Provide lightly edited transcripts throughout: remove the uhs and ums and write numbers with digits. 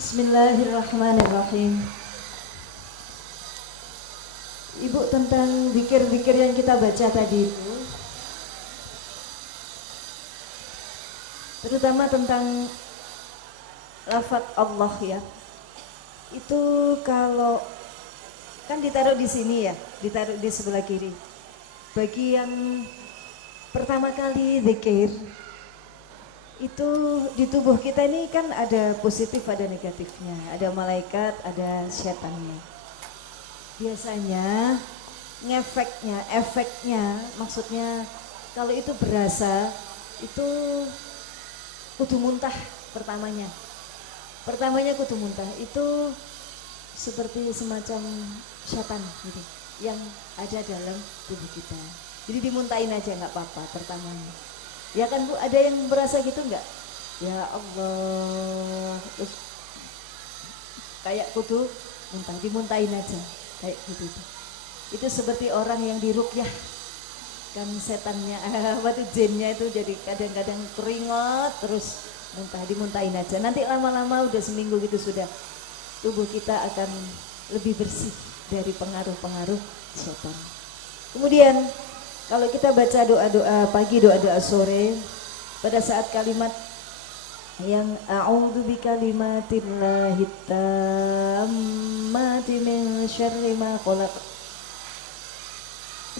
Bismillahirrahmanirrahim. Ibu, tentang zikir-zikir yang kita baca tadi itu, terutama tentang lafaz Allah ya, itu kalau kan ditaruh di sini ya, ditaruh di sebelah kiri. Bagi yang pertama kali zikir, itu di tubuh kita ini kan ada positif ada negatifnya, ada malaikat, ada setannya. Biasanya efeknya maksudnya kalau itu berasa itu kudu muntah pertamanya kudu muntah, itu seperti semacam setan gitu yang ada dalam tubuh kita. Jadi dimuntahin aja nggak apa-apa pertamanya. Ya kan Bu, ada yang berasa gitu nggak? Ya Allah, terus kayak kudu muntah, dimuntahin aja kayak gitu. Itu seperti orang yang diruqyah kan setannya waktu jinnya itu jadi kadang-kadang keringat terus muntah, dimuntahin aja. Nanti lama-lama udah seminggu gitu sudah tubuh kita akan lebih bersih dari pengaruh-pengaruh setan. Kemudian kalau kita baca doa-doa pagi, doa-doa sore, pada saat kalimat yang a'udzu bikalimatillahi tammati min syarri ma khalaq.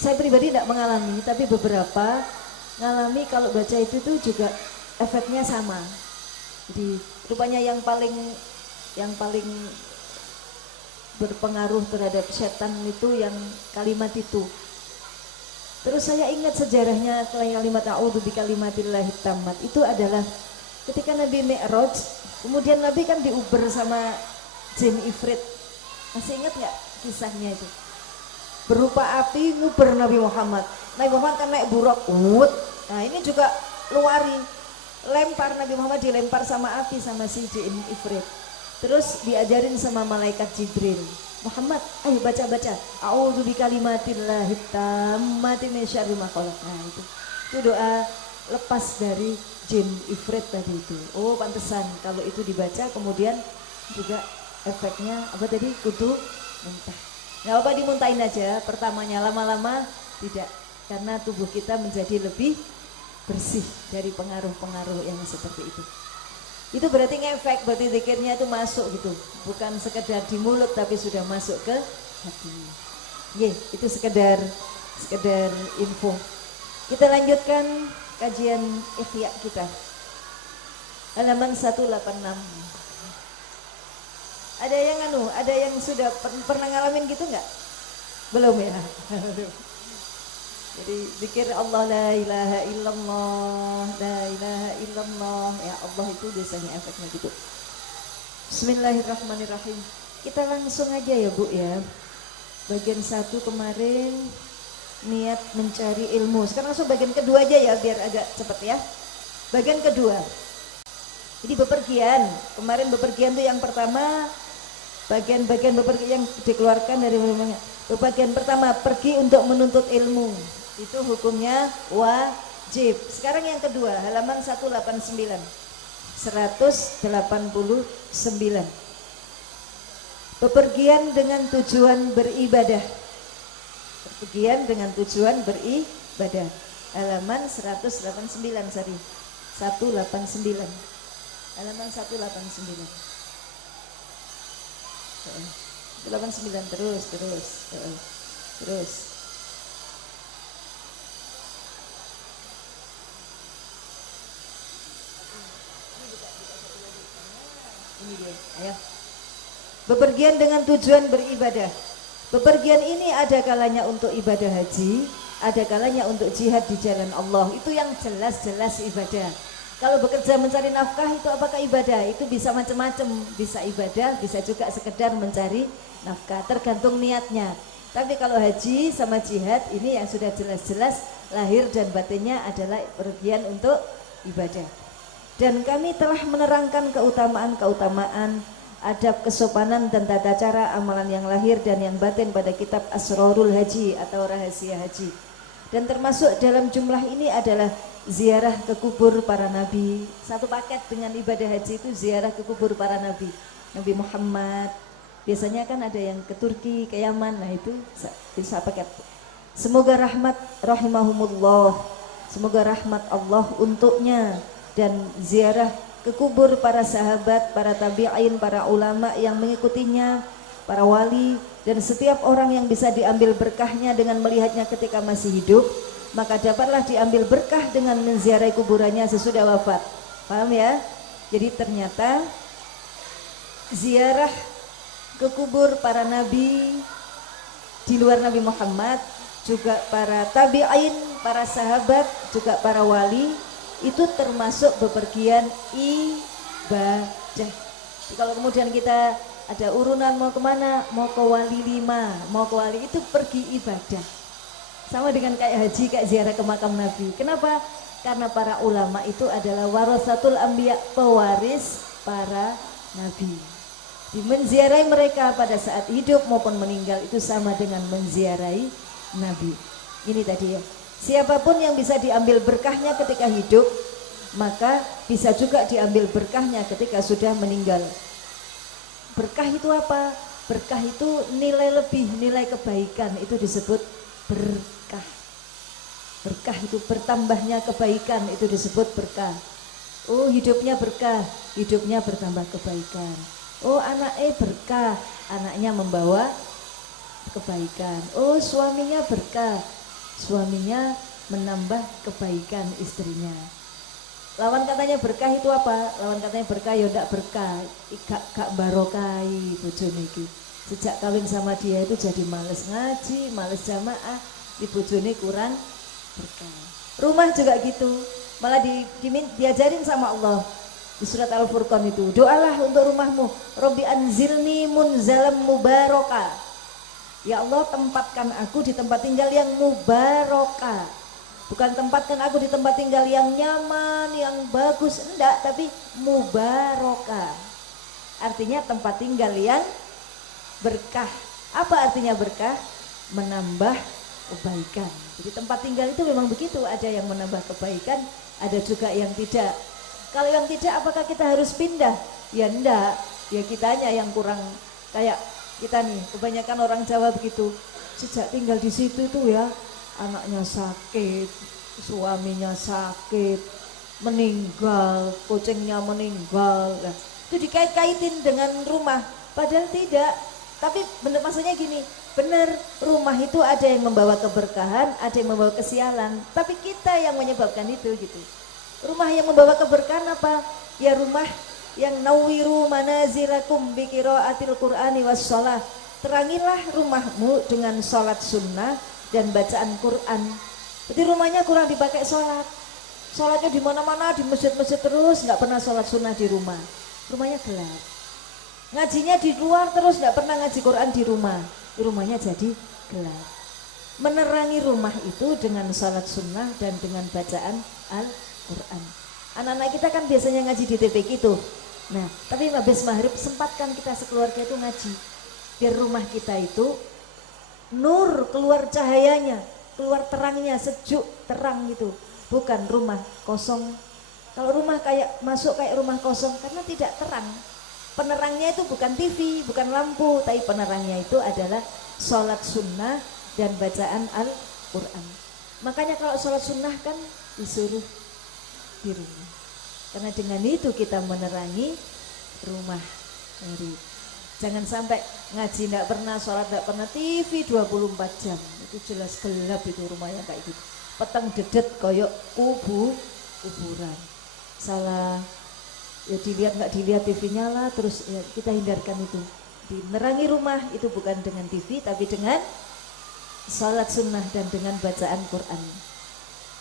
Saya pribadi tidak mengalami, tapi beberapa ngalami kalau baca itu tuh juga efeknya sama. Jadi rupanya yang paling berpengaruh terhadap setan itu yang kalimat itu. Terus saya ingat sejarahnya kalimat a'udzu bikalimatillahi tammat itu adalah ketika Nabi Mi'raj, kemudian Nabi kan diuber sama jin ifrit. Masih ingat nggak kisahnya itu? Berupa api nguber Nabi Muhammad. Nabi Muhammad kan naik buruk, nah ini juga luari, lempar Nabi Muhammad dilempar sama api sama si jin ifrit. Terus diajarin sama malaikat Jibril, Muhammad, ayo baca-baca a'udzu bikalimatillahi tammati min syarri ma khalaq. Nah itu doa lepas dari jin ifrit tadi itu. Oh pantesan kalau itu dibaca kemudian juga efeknya apa tadi, kudu muntah. Nggak apa dimuntahin aja pertamanya, lama-lama tidak, karena tubuh kita menjadi lebih bersih dari pengaruh-pengaruh yang seperti itu. Itu berarti ngefek, berarti zikirnya itu masuk gitu, bukan sekedar di mulut tapi sudah masuk ke hati. Itu sekedar info. Kita lanjutkan kajian Ihya kita. Halaman 186. Ada yang sudah pernah ngalamin gitu nggak? Belum ya? Jadi zikir Allah la ilaha illallah, la ilaha illallah, ya Allah itu biasanya efeknya gitu. Bismillahirrahmanirrahim. Kita langsung aja ya Bu ya. Bagian 1 kemarin niat mencari ilmu. Sekarang langsung bagian kedua aja ya biar agak cepat ya. Bagian kedua. Jadi bepergian. Kemarin bepergian tuh yang pertama, bagian-bagian bepergian yang dikeluarkan dari rumahnya. Bagian pertama pergi untuk menuntut ilmu. Itu hukumnya wajib. Sekarang yang kedua, halaman 189. 189. Bepergian dengan tujuan beribadah. Bepergian dengan tujuan beribadah. Halaman 189 sorry. 189. Halaman 189. 89 terus. Ini dia, ayo. Bepergian dengan tujuan beribadah. Bepergian ini ada kalanya untuk ibadah haji, ada kalanya untuk jihad di jalan Allah. Itu yang jelas-jelas ibadah. Kalau bekerja mencari nafkah itu apakah ibadah? Itu bisa macam-macam, bisa ibadah, bisa juga sekedar mencari nafkah, tergantung niatnya. Tapi kalau haji sama jihad ini yang sudah jelas-jelas lahir dan batinnya adalah bepergian untuk ibadah. Dan kami telah menerangkan keutamaan-keutamaan, adab, kesopanan dan tata cara amalan yang lahir dan yang batin pada kitab Asrarul Haji atau Rahasia Haji. Dan termasuk dalam jumlah ini adalah ziarah ke kubur para nabi. Satu paket dengan ibadah haji itu ziarah ke kubur para nabi. Nabi Muhammad. Biasanya kan ada yang ke Turki, ke Yaman, nah itu bisa pakai. Semoga rahmat rahimahumullah, semoga rahmat Allah untuknya, dan ziarah ke kubur para sahabat, para tabi'in, para ulama yang mengikutinya, para wali, dan setiap orang yang bisa diambil berkahnya dengan melihatnya ketika masih hidup, maka dapatlah diambil berkah dengan menziarahi kuburannya sesudah wafat. Paham ya? Jadi ternyata ziarah ke kubur para nabi di luar Nabi Muhammad, juga para tabi'in, para sahabat, juga para wali, itu termasuk bepergian ibadah. Jadi kalau kemudian kita ada urunan mau kemana, mau ke wali 5, mau ke wali, itu pergi ibadah. Sama dengan kayak haji, kayak ziarah ke makam Nabi. Kenapa? Karena para ulama itu adalah warasatul anbiya, pewaris para nabi. Di menziarahi mereka pada saat hidup maupun meninggal itu sama dengan menziarahi nabi. Ini tadi ya. Siapapun yang bisa diambil berkahnya ketika hidup, maka bisa juga diambil berkahnya ketika sudah meninggal. Berkah itu apa? Berkah itu nilai lebih, nilai kebaikan, itu disebut berkah. Berkah itu bertambahnya kebaikan, itu disebut berkah. Oh, hidupnya berkah, hidupnya bertambah kebaikan. Oh, anaknya berkah, anaknya membawa kebaikan. Oh, suaminya berkah, suaminya menambah kebaikan istrinya. Lawan katanya berkah itu apa? Lawan katanya berkah ya ndak berkah, gak barokai bojone iki. Sejak kawin sama dia itu jadi males ngaji, males jamaah, di bojone kurang berkah. Rumah juga gitu, malah diajarin sama Allah di surat Al-Furqan itu, doalah untuk rumahmu, Robbi anzilni munzalam mubaraka. Ya Allah, tempatkan aku di tempat tinggal yang mubaraka. Bukan tempatkan aku di tempat tinggal yang nyaman, yang bagus, enggak, tapi mubaraka. Artinya tempat tinggal yang berkah. Apa artinya berkah? Menambah kebaikan. Jadi tempat tinggal itu memang begitu, ada yang menambah kebaikan, ada juga yang tidak. Kalau yang tidak, apakah kita harus pindah? Ya enggak, ya kitanya yang kurang. Kayak kita nih, kebanyakan orang Jawa begitu, sejak tinggal di situ tuh ya, anaknya sakit, suaminya sakit, meninggal, kucingnya meninggal. Nah, itu dikait-kaitin dengan rumah, padahal tidak. Tapi bener, maksudnya gini, benar, rumah itu ada yang membawa keberkahan, ada yang membawa kesialan, tapi kita yang menyebabkan itu gitu. Rumah yang membawa keberkahan apa? Ya rumah yang nawiru manazilakum bi qiraatil Qur'ani was shalah. Terangilah rumahmu dengan sholat sunnah dan bacaan Quran. Jadi rumahnya kurang dipakai sholat. Sholatnya di mana-mana, di masjid-masjid terus, nggak pernah sholat sunnah di rumah. Rumahnya gelap. Ngajinya di luar terus, nggak pernah ngaji Quran di rumah. Di rumahnya jadi gelap. Menerangi rumah itu dengan sholat sunnah dan dengan bacaan Al-Quran. Anak-anak kita kan biasanya ngaji di TPQ tuh. Nah, tapi habis maghrib sempatkan kita sekeluarga itu ngaji. Biar rumah kita itu nur, keluar cahayanya, keluar terangnya, sejuk, terang gitu. Bukan rumah kosong. Kalau rumah kayak masuk kayak rumah kosong karena tidak terang. Penerangnya itu bukan TV, bukan lampu, tapi penerangnya itu adalah sholat sunnah dan bacaan Al-Quran. Makanya kalau sholat sunnah kan disuruh di rumah. Karena dengan itu kita menerangi rumah dari. Jangan sampai ngaji enggak pernah, sholat enggak pernah, TV 24 jam. Itu jelas gelap itu rumahnya kayak gitu. Peteng dedet koyok kuburan. Salah. Ya dilihat nggak dilihat TV nyala, terus ya kita hindarkan itu. Dinerangi rumah itu bukan dengan TV tapi dengan salat sunnah dan dengan bacaan Quran.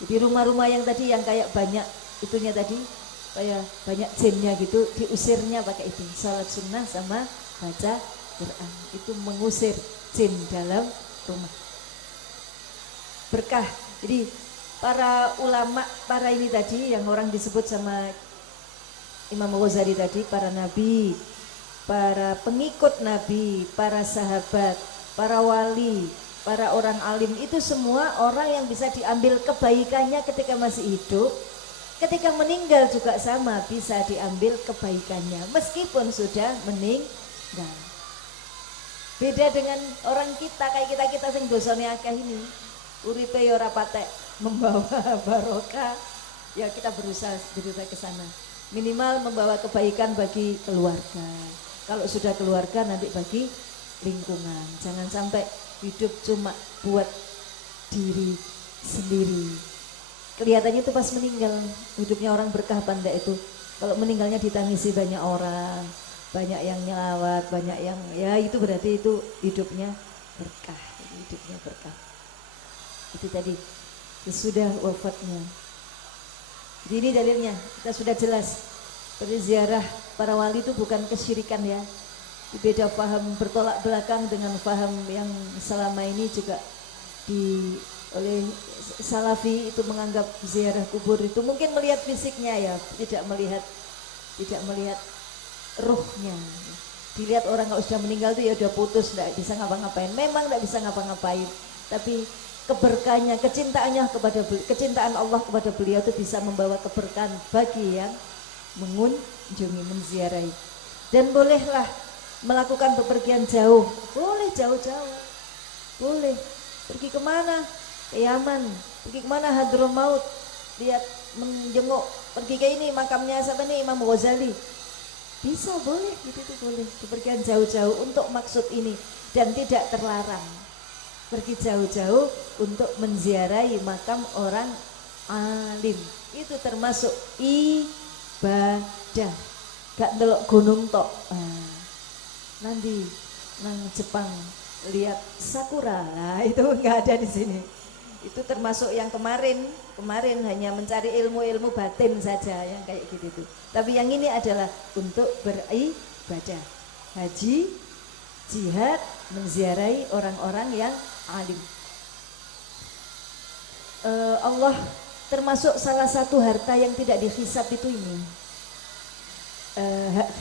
Jadi rumah-rumah yang tadi yang kayak banyak itunya tadi, kayak banyak jinnya gitu, diusirnya pakai itu, salat sunnah sama baca Quran. Itu mengusir jin dalam rumah. Berkah. Jadi para ulama, para ini tadi yang orang disebut sama Imam Ghazali tadi, para nabi, para pengikut nabi, para sahabat, para wali, para orang alim, itu semua orang yang bisa diambil kebaikannya ketika masih hidup, Ketika meninggal juga sama, bisa diambil kebaikannya meskipun sudah meninggal. Beda dengan orang kita, kayak kita sing dosane akeh ini. Uripe ya ora patek membawa barokah. Ya kita berusaha ke sana. Minimal membawa kebaikan bagi keluarga. Kalau sudah keluarga nanti bagi lingkungan. Jangan sampai hidup cuma buat diri sendiri. Kelihatannya itu pas meninggal hidupnya orang berkah apa enggak itu. Kalau meninggalnya ditangisi banyak orang, banyak yang nyelawat, banyak yang ya itu berarti itu hidupnya berkah, hidupnya berkah. Itu tadi sesudah wafatnya. Jadi ini dalilnya, kita sudah jelas. Berziarah para wali itu bukan kesyirikan ya. Beda paham bertolak belakang dengan paham yang selama ini juga oleh Salafi itu menganggap ziarah kubur itu mungkin melihat fisiknya ya, tidak melihat ruhnya. Dilihat orang kalau sudah meninggal itu ya udah putus, tidak bisa ngapa-ngapain. Memang tidak bisa ngapa-ngapain, tapi keberkahannya, kecintaan Allah kepada beliau itu bisa membawa keberkahan bagi yang mengunjungi, menziarahi. Dan bolehlah melakukan bepergian jauh, boleh jauh-jauh, boleh pergi kemana? Ke Yaman, pergi kemana? Hadramaut, lihat menjenguk, pergi ke ini makamnya siapa nih, Imam Ghazali. Bisa, boleh, gitu boleh. Bepergian jauh-jauh untuk maksud ini dan tidak terlarang. Pergi jauh-jauh untuk menziarahi makam orang alim. Itu termasuk ibadah. Gak ndelok gunung tok. Nanti nang Jepang lihat sakura, nah itu nggak ada di sini. Itu termasuk yang kemarin hanya mencari ilmu batin saja yang kayak gitu. Tapi yang ini adalah untuk beribadah, haji, jihad, menziarahi orang-orang yang alim. Allah termasuk salah satu harta yang tidak dihisab itu ini.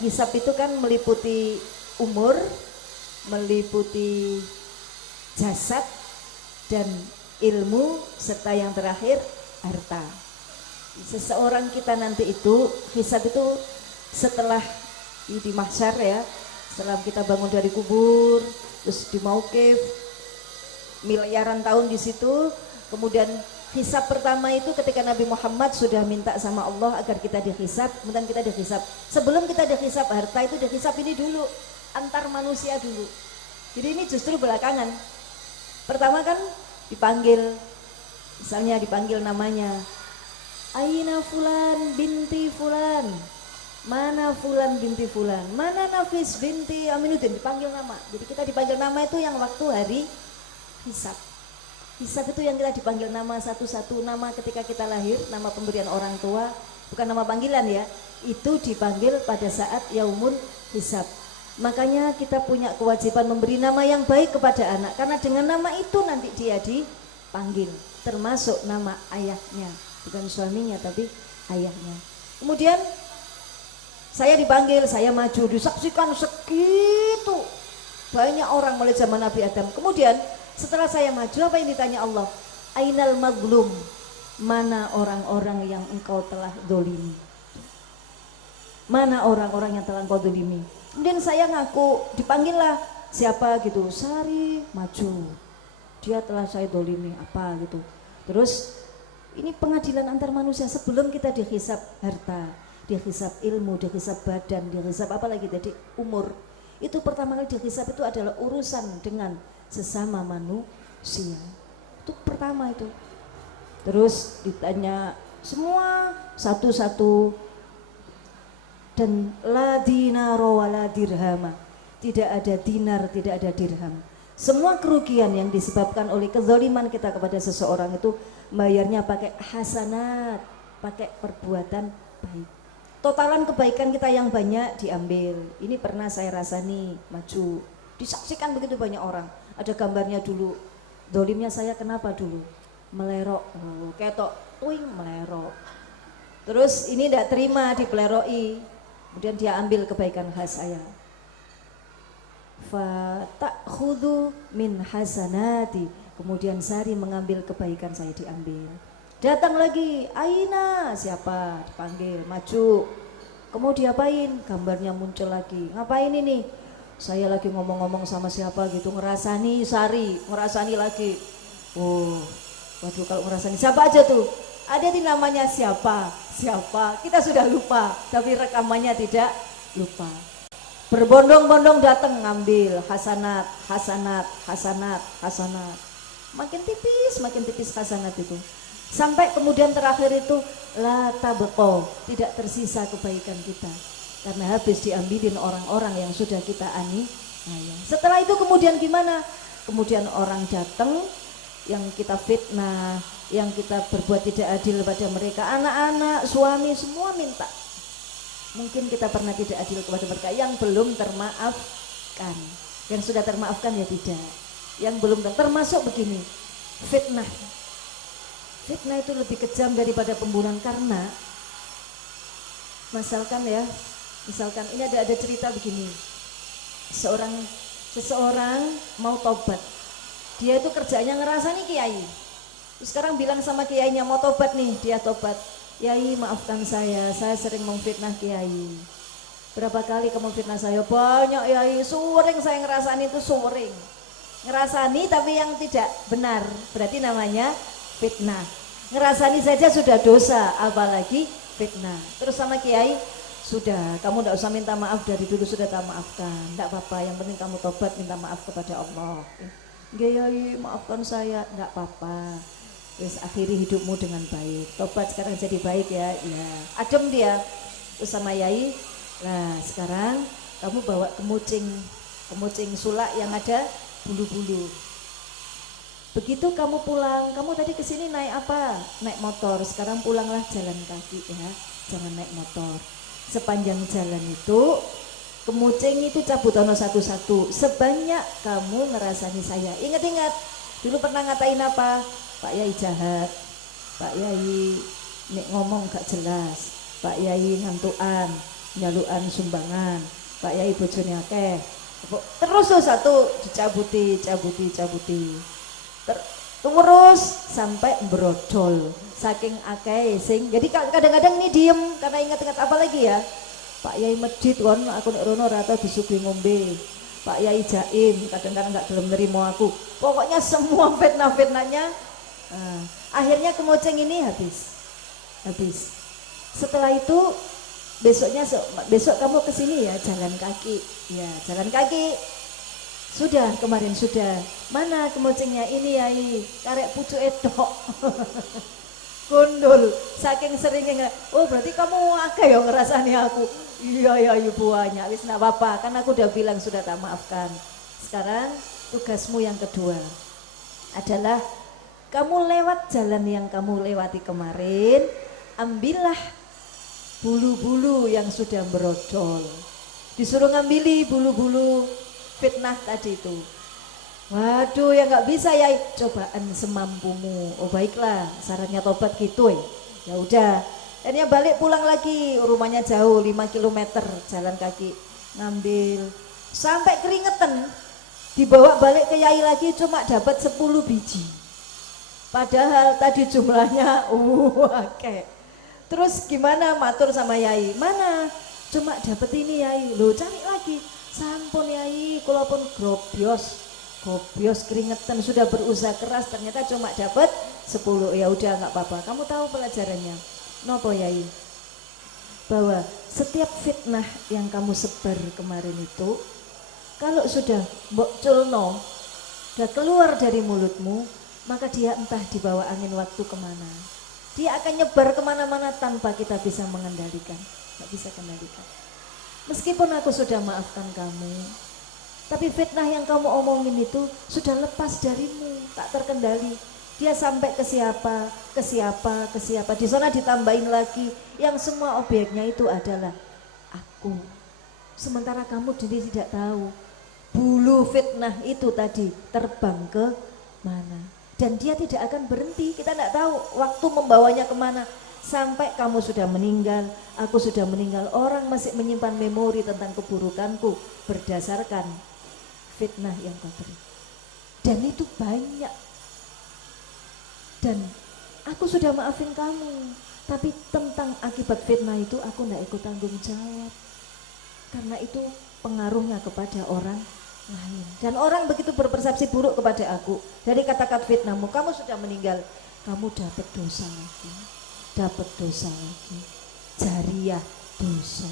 Hisab itu kan meliputi umur, meliputi jasad dan ilmu, serta yang terakhir harta. Seseorang kita nanti itu hisab itu setelah di mahsyar ya, setelah kita bangun dari kubur, terus di mauqif miliaran tahun di situ. Kemudian hisab pertama itu ketika Nabi Muhammad sudah minta sama Allah agar kita dihisab, kemudian kita dihisab. Sebelum kita dihisab harta itu dihisab ini dulu, antar manusia dulu. Jadi ini justru belakangan. Pertama kan dipanggil, misalnya dipanggil namanya, Aina fulan binti fulan, mana fulan binti fulan, mana Nafis binti Aminuddin, dipanggil nama. Jadi kita dipanggil nama itu yang waktu hari hisab. Hisab itu yang kita dipanggil nama satu-satu, nama ketika kita lahir, nama pemberian orang tua, bukan nama panggilan ya, itu dipanggil pada saat yaumul hisab. Makanya kita punya kewajiban memberi nama yang baik kepada anak, karena dengan nama itu nanti dia dipanggil, termasuk nama ayahnya, bukan suaminya tapi ayahnya. Kemudian saya dipanggil, saya maju, disaksikan segitu banyak orang mulai zaman Nabi Adam. Kemudian setelah saya maju, apa yang ditanya Allah? Ainal maglum, mana orang-orang yang engkau telah dolimi, mana orang-orang yang telah engkau dolimi. Kemudian saya ngaku, dipanggil lah siapa gitu, Sari, maju, dia telah saya dolimi apa gitu. Terus ini pengadilan antar manusia sebelum kita dihisab harta, dihisab ilmu, dihisab badan, dihisab apa lagi tadi, umur. Itu pertama kali dihisab itu adalah urusan dengan sesama manusia. Itu pertama itu. Terus ditanya semua satu-satu. Dan la dinaro wa la dirhama, tidak ada dinar, tidak ada dirham. Semua kerugian yang disebabkan oleh kezaliman kita kepada seseorang itu bayarnya pakai hasanat, pakai perbuatan baik. Totalan kebaikan kita yang banyak diambil. Ini pernah saya rasani, maju, disaksikan begitu banyak orang. Ada gambarnya dulu. Dolimnya saya kenapa dulu? Melerok, ketok, tuing melerok. Terus ini tidak terima, dipeleroi. Kemudian dia ambil kebaikan khas saya. Fata'khudhu min hasanati. Kemudian Sari mengambil kebaikan saya, diambil. Datang lagi, Aina, siapa? Dipanggil, maju. Kamu diapain? Gambarnya muncul lagi. Ngapain ini? Saya lagi ngomong-ngomong sama siapa gitu, ngerasani Sari, ngerasani lagi. Oh, waduh kalau ngerasani siapa aja tuh? Ada di namanya siapa? Siapa? Kita sudah lupa, tapi rekamannya tidak lupa. Berbondong-bondong datang ngambil hasanat, hasanat, hasanat, hasanat. Makin tipis hasanat itu. Sampai kemudian terakhir itu la tabqa, tidak tersisa kebaikan kita karena habis diambilin orang-orang yang sudah kita aniaya. Setelah itu kemudian gimana? Kemudian orang datang yang kita fitnah, yang kita berbuat tidak adil pada mereka, anak-anak, suami, semua minta. Mungkin kita pernah tidak adil kepada mereka yang belum termaafkan. Yang sudah termaafkan ya tidak. Yang belum termasuk begini, fitnah. Fitnah itu lebih kejam daripada pembunuhan karena misalkan ini ada cerita begini. Seseorang mau tobat. Dia itu kerjanya ngerasani kiai. Terus sekarang bilang sama kiainya mau tobat nih, dia tobat. Kiai maafkan saya sering memfitnah kiai. Berapa kali kamu fitnah saya? Banyak kiai, sering saya ngerasani itu sering. Ngerasani tapi yang tidak benar, berarti namanya fitnah. Ngerasani saja sudah dosa, apalagi fitnah. Terus sama kiai, sudah kamu tidak usah minta maaf, dari dulu sudah tak maafkan, tidak apa-apa, yang penting kamu tobat minta maaf kepada Allah. Kiai maafkan saya, tidak apa-apa, terus akhiri hidupmu dengan baik, tobat sekarang jadi baik ya, ya adem dia. Terus sama yai, nah sekarang kamu bawa kemucing sulak yang ada bulu-bulu. Begitu kamu pulang, kamu tadi kesini naik apa? Naik motor, sekarang pulanglah jalan kaki ya, jangan naik motor. Sepanjang jalan itu, kemucing itu cabutono satu-satu, sebanyak kamu ngerasani saya. Ingat-ingat, dulu pernah ngatain apa? Pak Yai jahat, Pak Yai nek ngomong gak jelas, Pak Yai ngantuan, nyaluan sumbangan, Pak Yai bojone akeh. Terus tuh satu dicabuti. Terus sampai brodol saking akeh sing. Jadi kadang-kadang ini diem karena ingat-ingat apa lagi ya. Pak Yai medit kon aku nek rono rata disuguhi ngombe. Pak Yai jaim kadang-kadang gak gelem nerima aku. Pokoknya semua fitnah-fitnahnya. Akhirnya kemucing ini habis. Setelah itu besok kamu kesini ya jalan kaki. Ya jalan kaki. Sudah kemarin sudah. Mana kemucingnya? Ini yai karek pucuk edok. Gundul saking seringnya. Oh berarti kamu akeh ya ngerasani aku. Iya ibu banyak. Wis enggak apa-apa kan aku udah bilang sudah tak maafkan. Sekarang tugasmu yang kedua adalah kamu lewat jalan yang kamu lewati kemarin, ambillah bulu-bulu yang sudah berodol. Disuruh ngambil bulu-bulu fitnah tadi itu. Waduh ya nggak bisa ya, cobaan semampumu. Oh baiklah, syaratnya tobat gitu ya udah. Akhirnya balik pulang lagi, rumahnya jauh 5 km jalan kaki, ngambil sampai keringetan, dibawa balik ke yai lagi cuma dapat 10 biji. Padahal tadi jumlahnya oke. Terus gimana matur sama yai? Mana? Cuma dapat ini yai. Loh cari lagi. Sampun yai, kalaupun grobyos keringetan sudah berusaha keras ternyata cuma dapat 10. Ya udah nggak apa-apa. Kamu tahu pelajarannya? Nopo yai? Bahwa setiap fitnah yang kamu sebar kemarin itu, kalau sudah mbok culno, sudah keluar dari mulutmu, maka dia entah dibawa angin waktu kemana. Dia akan nyebar kemana-mana tanpa kita bisa mengendalikan. Nggak bisa kendalikan. Meskipun aku sudah maafkan kamu, tapi fitnah yang kamu omongin itu sudah lepas darimu, tak terkendali. Dia sampai ke siapa. Di sana ditambahin lagi, yang semua objeknya itu adalah aku. Sementara kamu sendiri tidak tahu, bulu fitnah itu tadi terbang ke mana. Dan dia tidak akan berhenti, kita tidak tahu waktu membawanya kemana. Sampai kamu sudah meninggal, aku sudah meninggal, orang masih menyimpan memori tentang keburukanku berdasarkan fitnah yang kau beri. Dan itu banyak. Dan Aku sudah maafin kamu, tapi tentang akibat fitnah itu aku tidak ikut tanggung jawab. Karena itu pengaruhnya kepada orang lain. Dan orang begitu berpersepsi buruk kepada aku. Dari kata-kata fitnahmu, kamu sudah meninggal, kamu dapat dosa lagi. Dapat dosa lagi. Jariyah, dosa.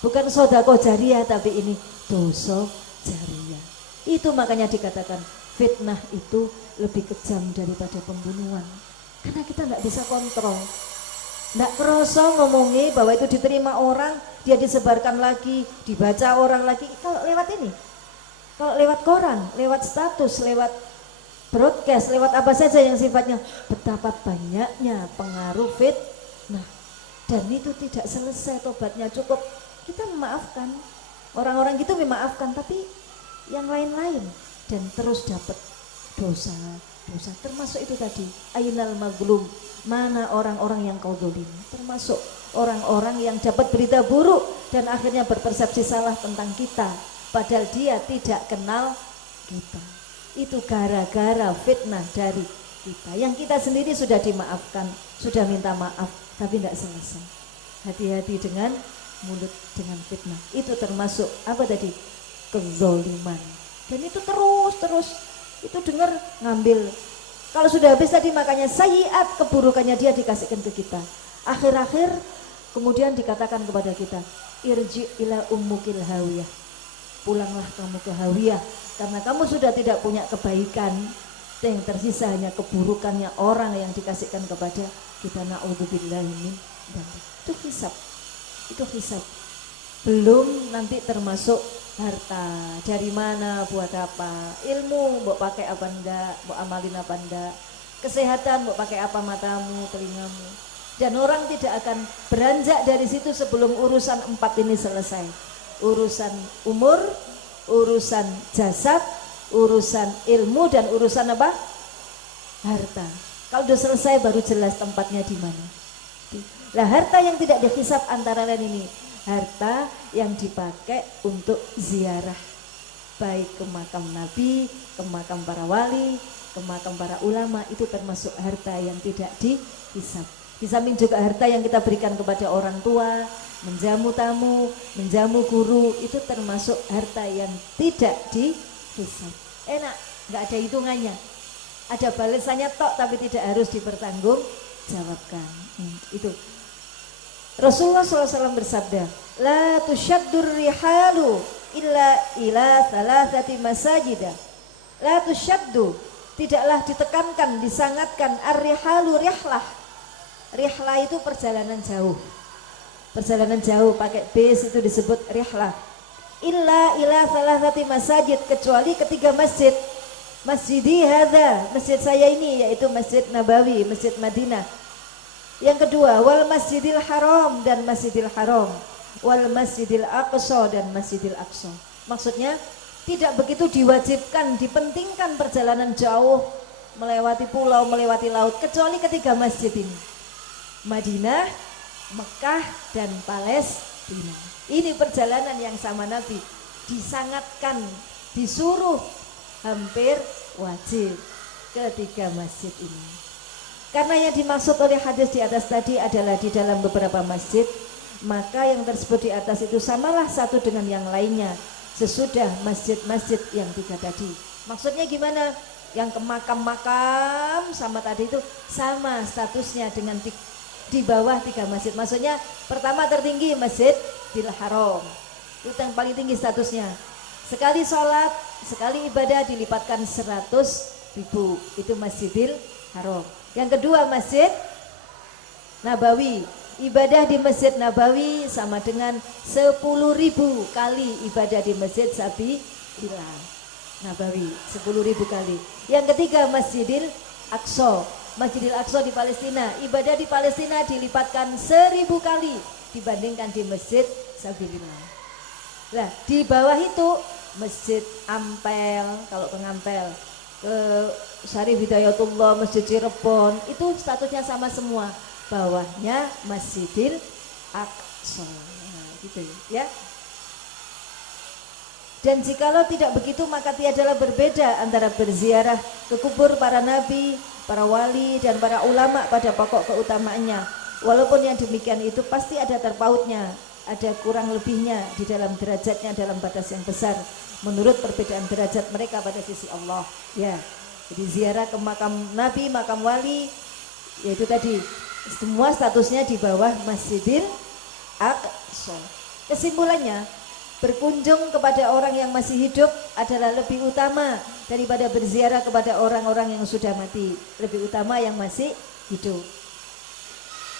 Bukan sodako jariyah, tapi ini dosa jariyah. Itu makanya dikatakan fitnah itu lebih kejam daripada pembunuhan. Karena kita tidak bisa kontrol. Tidak kerasa ngomongi bahwa itu diterima orang, dia disebarkan lagi, dibaca orang lagi. Kalau lewat ini, kalau lewat koran, lewat status, lewat broadcast, lewat apa saja yang sifatnya, betapa banyaknya pengaruh fitnah. Dan itu tidak selesai tobatnya, cukup kita memaafkan. Orang-orang gitu memaafkan, tapi yang lain-lain dan terus dapat dosa. Termasuk itu tadi, ainal mazlum, mana orang-orang yang kau zalimi, termasuk orang-orang yang dapat berita buruk dan akhirnya berpersepsi salah tentang kita, padahal dia tidak kenal kita. Itu gara-gara fitnah dari kita, yang kita sendiri sudah dimaafkan, sudah minta maaf, tapi tidak selesai. Hati-hati dengan mulut, dengan fitnah. Itu termasuk apa tadi? Kezoliman. Dan itu terus itu dengar ngambil. Kalau sudah habis tadi, makanya sayiat, keburukannya dia dikasihkan ke kita. Akhir-akhir kemudian dikatakan kepada kita, irji ila ummukil hawiyah, pulanglah kamu ke hawiyah, karena kamu sudah tidak punya kebaikan. Yang tersisa hanya keburukannya orang yang dikasihkan kepada kita. Na'udzubillahi min dzalik. Itu hisab. Belum nanti termasuk harta, dari mana, buat apa, ilmu mau pakai apa enggak, mau amalin apa enggak, kesehatan mau pakai apa, matamu, telingamu. Dan orang tidak akan beranjak dari situ sebelum urusan 4 ini selesai. Urusan umur, urusan jasad, urusan ilmu, dan urusan apa? Harta. Kalau sudah selesai baru jelas tempatnya di mana. Nah, harta yang tidak dihisab antara lain ini, harta yang dipakai untuk ziarah, baik ke makam Nabi, ke makam para wali, ke makam para ulama, itu termasuk harta yang tidak dihisab. Di samping juga harta yang kita berikan kepada orang tua, menjamu tamu, menjamu guru, itu termasuk harta yang tidak dihisab. Enak, nggak ada hitungannya, ada balasannya tok, tapi tidak harus dipertanggungjawabkan. Itu Rasulullah SAW bersabda, la tusyaddur rihalu illa ila thalathati masajidah. La tusyaddu, tidaklah ditekankan, disangatkan, ar-rihalu, rihlah. Rihlah itu perjalanan jauh. Perjalanan jauh pakai bis itu disebut rihlah. Illa ila thalathati masajid, kecuali ketiga masjid. Masjidi hadza, masjid saya ini, yaitu Masjid Nabawi, Masjid Madinah. Yang kedua, wal masjidil haram, dan masjidil haram, wal masjidil aqsa, dan masjidil aqsa. Maksudnya tidak begitu diwajibkan, dipentingkan perjalanan jauh, melewati pulau, melewati laut, kecuali ketiga masjid ini, Madinah, Mekah, dan Palestina. Ini perjalanan yang sama Nabi disangatkan, disuruh, hampir wajib ketiga masjid ini. Karena yang dimaksud oleh hadis di atas tadi adalah di dalam beberapa masjid, maka yang tersebut di atas itu samalah satu dengan yang lainnya sesudah masjid-masjid yang 3 tadi. Maksudnya gimana? Yang ke makam-makam sama tadi itu sama statusnya dengan di bawah 3 masjid. Maksudnya pertama tertinggi Masjidil Haram, itu yang paling tinggi statusnya. Sekali sholat, sekali ibadah dilipatkan 100.000, itu Masjidil Haram. Yang kedua Masjid Nabawi, ibadah di Masjid Nabawi sama dengan 10.000 kali ibadah di Masjid Sabilillah Nabawi, 10.000 kali. Yang ketiga Masjidil Aqsa, Masjidil Aqsa di Palestina, ibadah di Palestina dilipatkan 1.000 kali dibandingkan di Masjid Sabilillah. Nah, di bawah itu Masjid Ampel, kalau ke Ngampel, ke Syarif Hidayatullah, Masjid Cirebon, itu statusnya sama semua. Bawahnya Masjidil Aqsa. Nah, gitu ya. Dan jikalau tidak begitu maka tiadalah berbeda antara berziarah ke kubur para nabi, para wali dan para ulama pada pokok keutamaannya. Walaupun yang demikian itu pasti ada terpautnya, ada kurang lebihnya di dalam derajatnya dalam batas yang besar menurut perbedaan derajat mereka pada sisi Allah. Ya, jadi ziarah ke makam nabi, makam wali, yaitu tadi semua statusnya di bawah Masjidil Aqsa. Kesimpulannya, berkunjung kepada orang yang masih hidup adalah lebih utama daripada berziarah kepada orang-orang yang sudah mati, lebih utama yang masih hidup.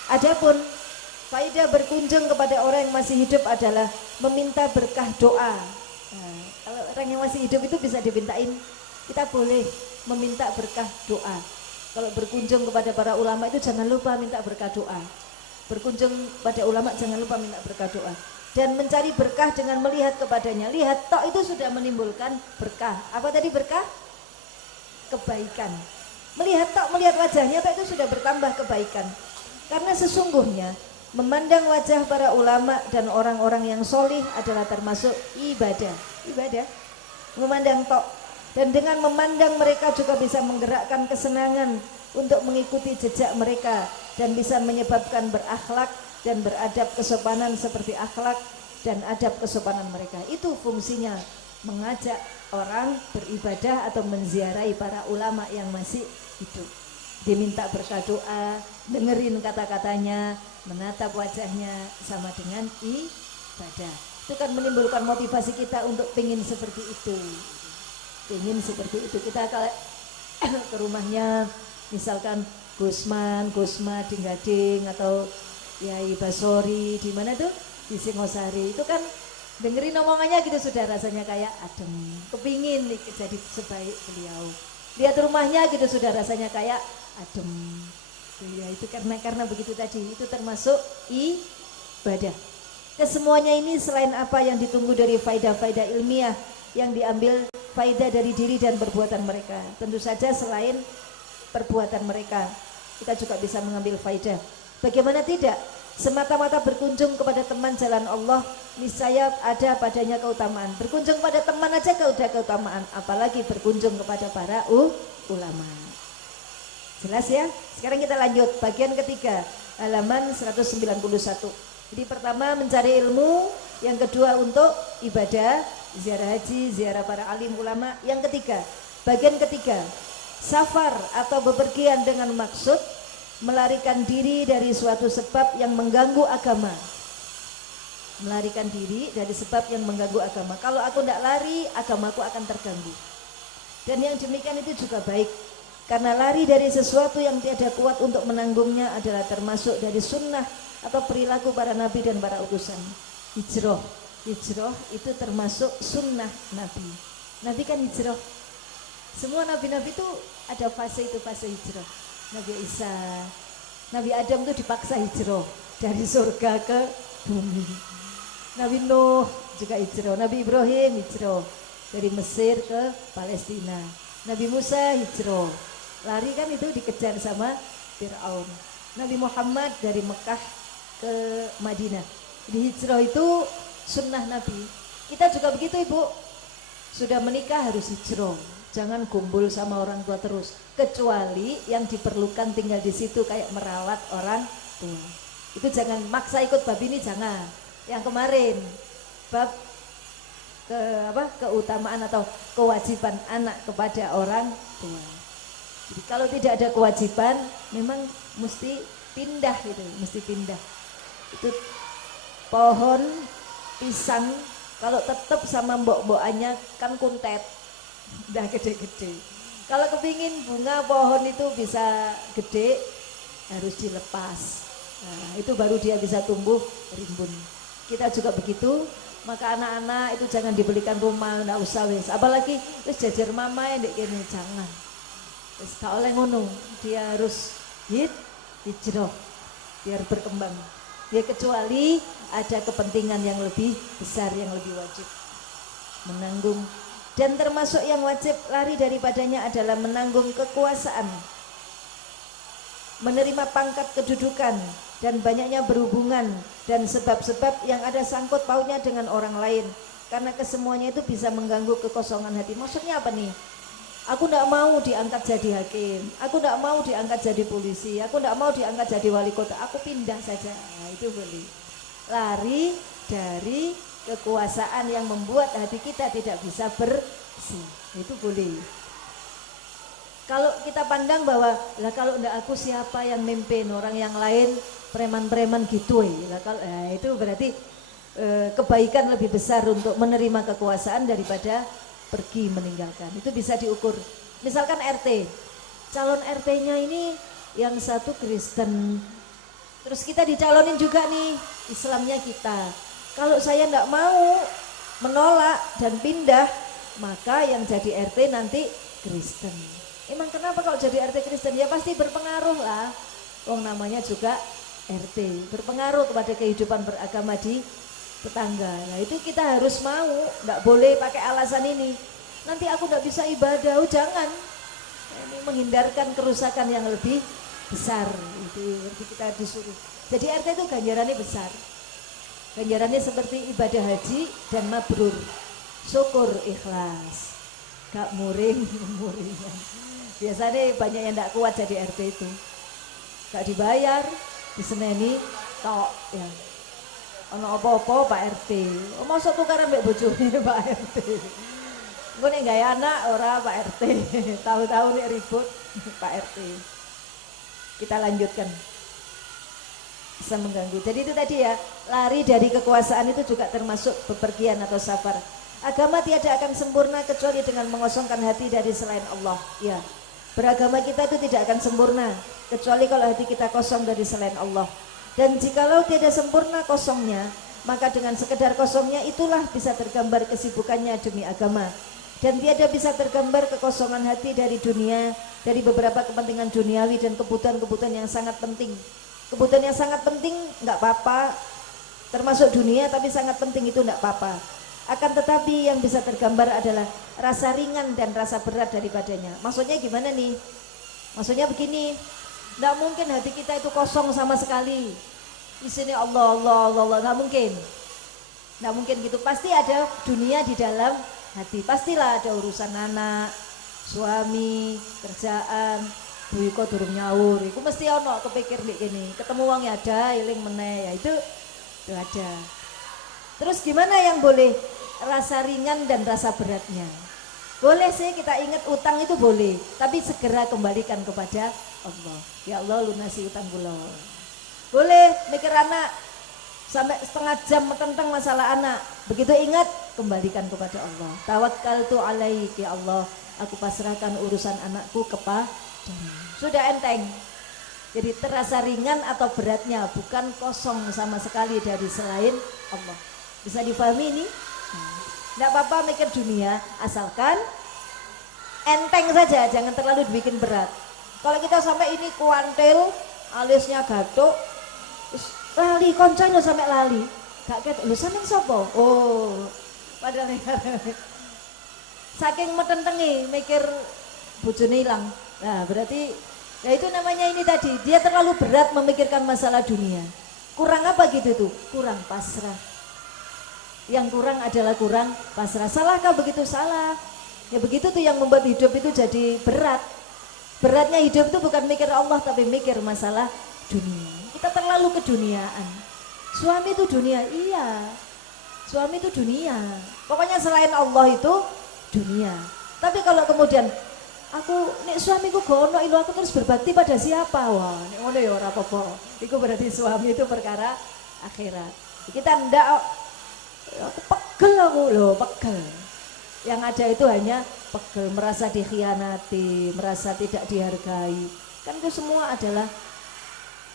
Adapun faedah berkunjung kepada orang yang masih hidup adalah meminta berkah doa. Nah, kalau orang yang masih hidup itu bisa dimintain, kita boleh meminta berkah doa. Kalau berkunjung kepada para ulama itu jangan lupa minta berkah doa. Berkunjung pada ulama jangan lupa minta berkah doa. Dan mencari berkah dengan melihat kepadanya. Lihat tok itu sudah menimbulkan berkah. Apa tadi berkah? Kebaikan. Melihat tok, melihat wajahnya tok itu sudah bertambah kebaikan. Karena sesungguhnya memandang wajah para ulama dan orang-orang yang solih adalah termasuk ibadah. Ibadah. Memandang tok. Dan dengan memandang mereka juga bisa menggerakkan kesenangan untuk mengikuti jejak mereka dan bisa menyebabkan berakhlak dan beradab kesopanan seperti akhlak dan adab kesopanan mereka. Itu fungsinya mengajak orang beribadah atau menziarahi para ulama yang masih hidup. Diminta berkah doa, dengerin kata-katanya, menatap wajahnya sama dengan ibadah. Itu kan menimbulkan motivasi kita untuk pengen seperti itu. Pengen seperti itu. Kita kalau ke rumahnya misalkan Gusman, Gusma, Dinggading atau Yai Basori di mana tuh di Singosari, itu kan dengerin omongannya gitu sudah rasanya kayak adem, kepingin nih jadi sebaik beliau. Lihat rumahnya gitu sudah rasanya kayak adem. Ya itu karena begitu tadi, itu termasuk ibadah. Kesemuanya ini selain apa yang ditunggu dari faidah-faidah ilmiah yang diambil faidah dari diri dan perbuatan mereka. Tentu saja selain perbuatan mereka, kita juga bisa mengambil faidah. Bagaimana tidak? Semata-mata berkunjung kepada teman jalan Allah, niscaya ada padanya keutamaan. Berkunjung pada teman aja ada keutamaan, apalagi berkunjung kepada para ulama. Jelas ya? Sekarang kita lanjut bagian ketiga, halaman 191. Jadi pertama mencari ilmu, yang kedua untuk ibadah, ziarah haji, ziarah para alim ulama. Yang ketiga, bagian ketiga, safar atau bepergian dengan maksud melarikan diri dari suatu sebab yang mengganggu agama. Melarikan diri dari sebab yang mengganggu agama. Kalau aku tidak lari, agamaku akan terganggu. Dan yang demikian itu juga baik, karena lari dari sesuatu yang tiada kuat untuk menanggungnya adalah termasuk dari sunnah atau perilaku para nabi dan para utusan. Hijrah itu termasuk sunnah nabi. Nabi kan hijrah. Semua nabi-nabi itu ada fase itu, fase hijrah. Nabi Isa, Nabi Adam itu dipaksa hijrah dari surga ke bumi. Nabi Nuh juga hijrah. Nabi Ibrahim hijrah dari Mesir ke Palestina. Nabi Musa hijrah, lari kan itu dikejar sama Fir'aun. Nabi Muhammad dari Mekah ke Madinah. Di hijrah itu sunnah Nabi. Kita juga begitu Ibu. Sudah menikah harus hijrah. Jangan kumpul sama orang tua terus. Kecuali yang diperlukan tinggal di situ kayak merawat orang tua. Itu jangan maksa ikut bab ini, jangan. Yang kemarin bab keutamaan atau kewajiban anak kepada orang tua. Jadi kalau tidak ada kewajiban memang mesti pindah gitu, mesti pindah. Itu pohon pisang kalau tetap sama mbok-mbokannya kan kuntet, udah gede-gede. Kalau kepingin bunga pohon itu bisa gede harus dilepas. Nah, itu baru dia bisa tumbuh rimbun. Kita juga begitu. Maka anak-anak itu jangan dibelikan rumah, nggak usah wis. Apalagi wis jajar mama yang dek kene, jangan. Wis gak oleh ngono. Dia harus hijrah biar berkembang. Ya kecuali ada kepentingan yang lebih besar, yang lebih wajib menanggung. Dan termasuk yang wajib lari daripadanya adalah menanggung kekuasaan, menerima pangkat kedudukan, dan banyaknya berhubungan dan sebab-sebab yang ada sangkut pautnya dengan orang lain. karena kesemuanya itu bisa mengganggu kekosongan hati. Maksudnya apa nih? Aku tidak mau diangkat jadi hakim, aku tidak mau diangkat jadi polisi, aku tidak mau diangkat jadi wali kota, aku pindah saja. Nah, itu boleh. Lari dari kekuasaan yang membuat hati kita tidak bisa bersih, itu boleh. Kalau kita pandang bahwa lah kalau tidak aku siapa yang mimpin, orang yang lain preman-preman gitu lah, kalau itu berarti kebaikan lebih besar untuk menerima kekuasaan daripada pergi meninggalkan. Itu bisa diukur. Misalkan RT, calon RT-nya ini yang satu Kristen, terus kita dicalonin juga nih, Islamnya kita. Kalau saya tidak mau menolak dan pindah, maka yang jadi RT nanti Kristen. Emang kenapa kalau jadi RT Kristen? Ya pasti berpengaruh lah. Wong namanya juga RT, berpengaruh kepada kehidupan beragama di tetangga. Nah itu kita harus mau, nggak boleh pakai alasan ini. Nanti aku nggak bisa ibadah, jangan. Nah, ini menghindarkan kerusakan yang lebih besar. Itu kita disuruh. Jadi RT itu ganjarannya besar. Ganjarannya seperti ibadah haji dan mabrur. Syukur ikhlas. Gak muring, muringan. Biasanya banyak yang nggak kuat jadi RT itu. Gak dibayar, diseneni, tok ya. Ono apa-apa Pak RT. Mosok tukaran mbek bojone Pak RT. Engko nek gawe anak ora Pak RT. Tahu-tahu nek ribut Pak RT. Kita lanjutkan. Bisa mengganggu. Jadi itu tadi ya, lari dari kekuasaan itu juga termasuk bepergian atau safar. Agama tiada akan sempurna kecuali dengan mengosongkan hati dari selain Allah. Ya. Beragama kita itu tidak akan sempurna kecuali kalau hati kita kosong dari selain Allah. Dan jikalau tiada sempurna kosongnya, maka dengan sekedar kosongnya itulah bisa tergambar kesibukannya demi agama. Dan tiada bisa tergambar kekosongan hati dari dunia, dari beberapa kepentingan duniawi dan kebutuhan-kebutuhan yang sangat penting. Kebutuhan yang sangat penting enggak apa-apa, termasuk dunia, tapi sangat penting itu enggak apa-apa. Akan tetapi yang bisa tergambar adalah rasa ringan dan rasa berat daripadanya. Maksudnya gimana nih? Maksudnya begini, tidak mungkin hati kita itu kosong sama sekali. Isinya Allah, Allah, Allah, Allah, nggak mungkin. Nggak mungkin gitu. Pasti ada dunia di dalam hati. Pastilah ada urusan anak, suami, kerjaan. Duh, kok durung nyaur. Iku mesti ono kepikir nih gini. Ketemu uang ya ada, iling meneh ya itu ada. Terus gimana yang boleh? Rasa ringan dan rasa beratnya. Boleh sih kita ingat utang itu boleh, tapi segera kembalikan kepada Allah. Ya Allah lunasi utang kula. Boleh mikir anak sampai setengah jam tentang masalah anak. Begitu ingat kembalikan kepada Allah. Tawakkaltu alaik ya Allah. Aku pasrahkan urusan anakku kepadamu. Sudah enteng. Jadi terasa ringan atau beratnya, bukan kosong sama sekali dari selain Allah. Bisa difahami ini? Tidak apa-apa mikir dunia, asalkan enteng saja, jangan terlalu dibikin berat. Kalau kita sampai ini kuantil, alisnya gatuk, lali, koncoin lo sampai lali. Gak ketok, lo sampean sopo? Oh, padahal saking metentengi mikir bojone ilang. Nah berarti, ya itu namanya ini tadi, dia terlalu berat memikirkan masalah dunia. Kurang apa gitu tuh? Kurang pasrah. Yang kurang adalah kurang pasrah. Salahkah begitu? Salah. Ya begitu tuh yang membuat hidup itu jadi berat. Beratnya hidup itu bukan mikir Allah tapi mikir masalah dunia. Kita terlalu keduniaan. Suami itu dunia, iya. Suami itu dunia. Pokoknya selain Allah itu dunia. Tapi kalau kemudian aku nek suamiku gono ilu aku terus berbakti pada siapa? Wah, nek ngono ya ora apa-apa. Iku berarti suami itu perkara akhirat. Kita ndak aku pegel aku loh, pegel. Yang ada itu hanya pegel, merasa dikhianati, merasa tidak dihargai. Kan itu semua adalah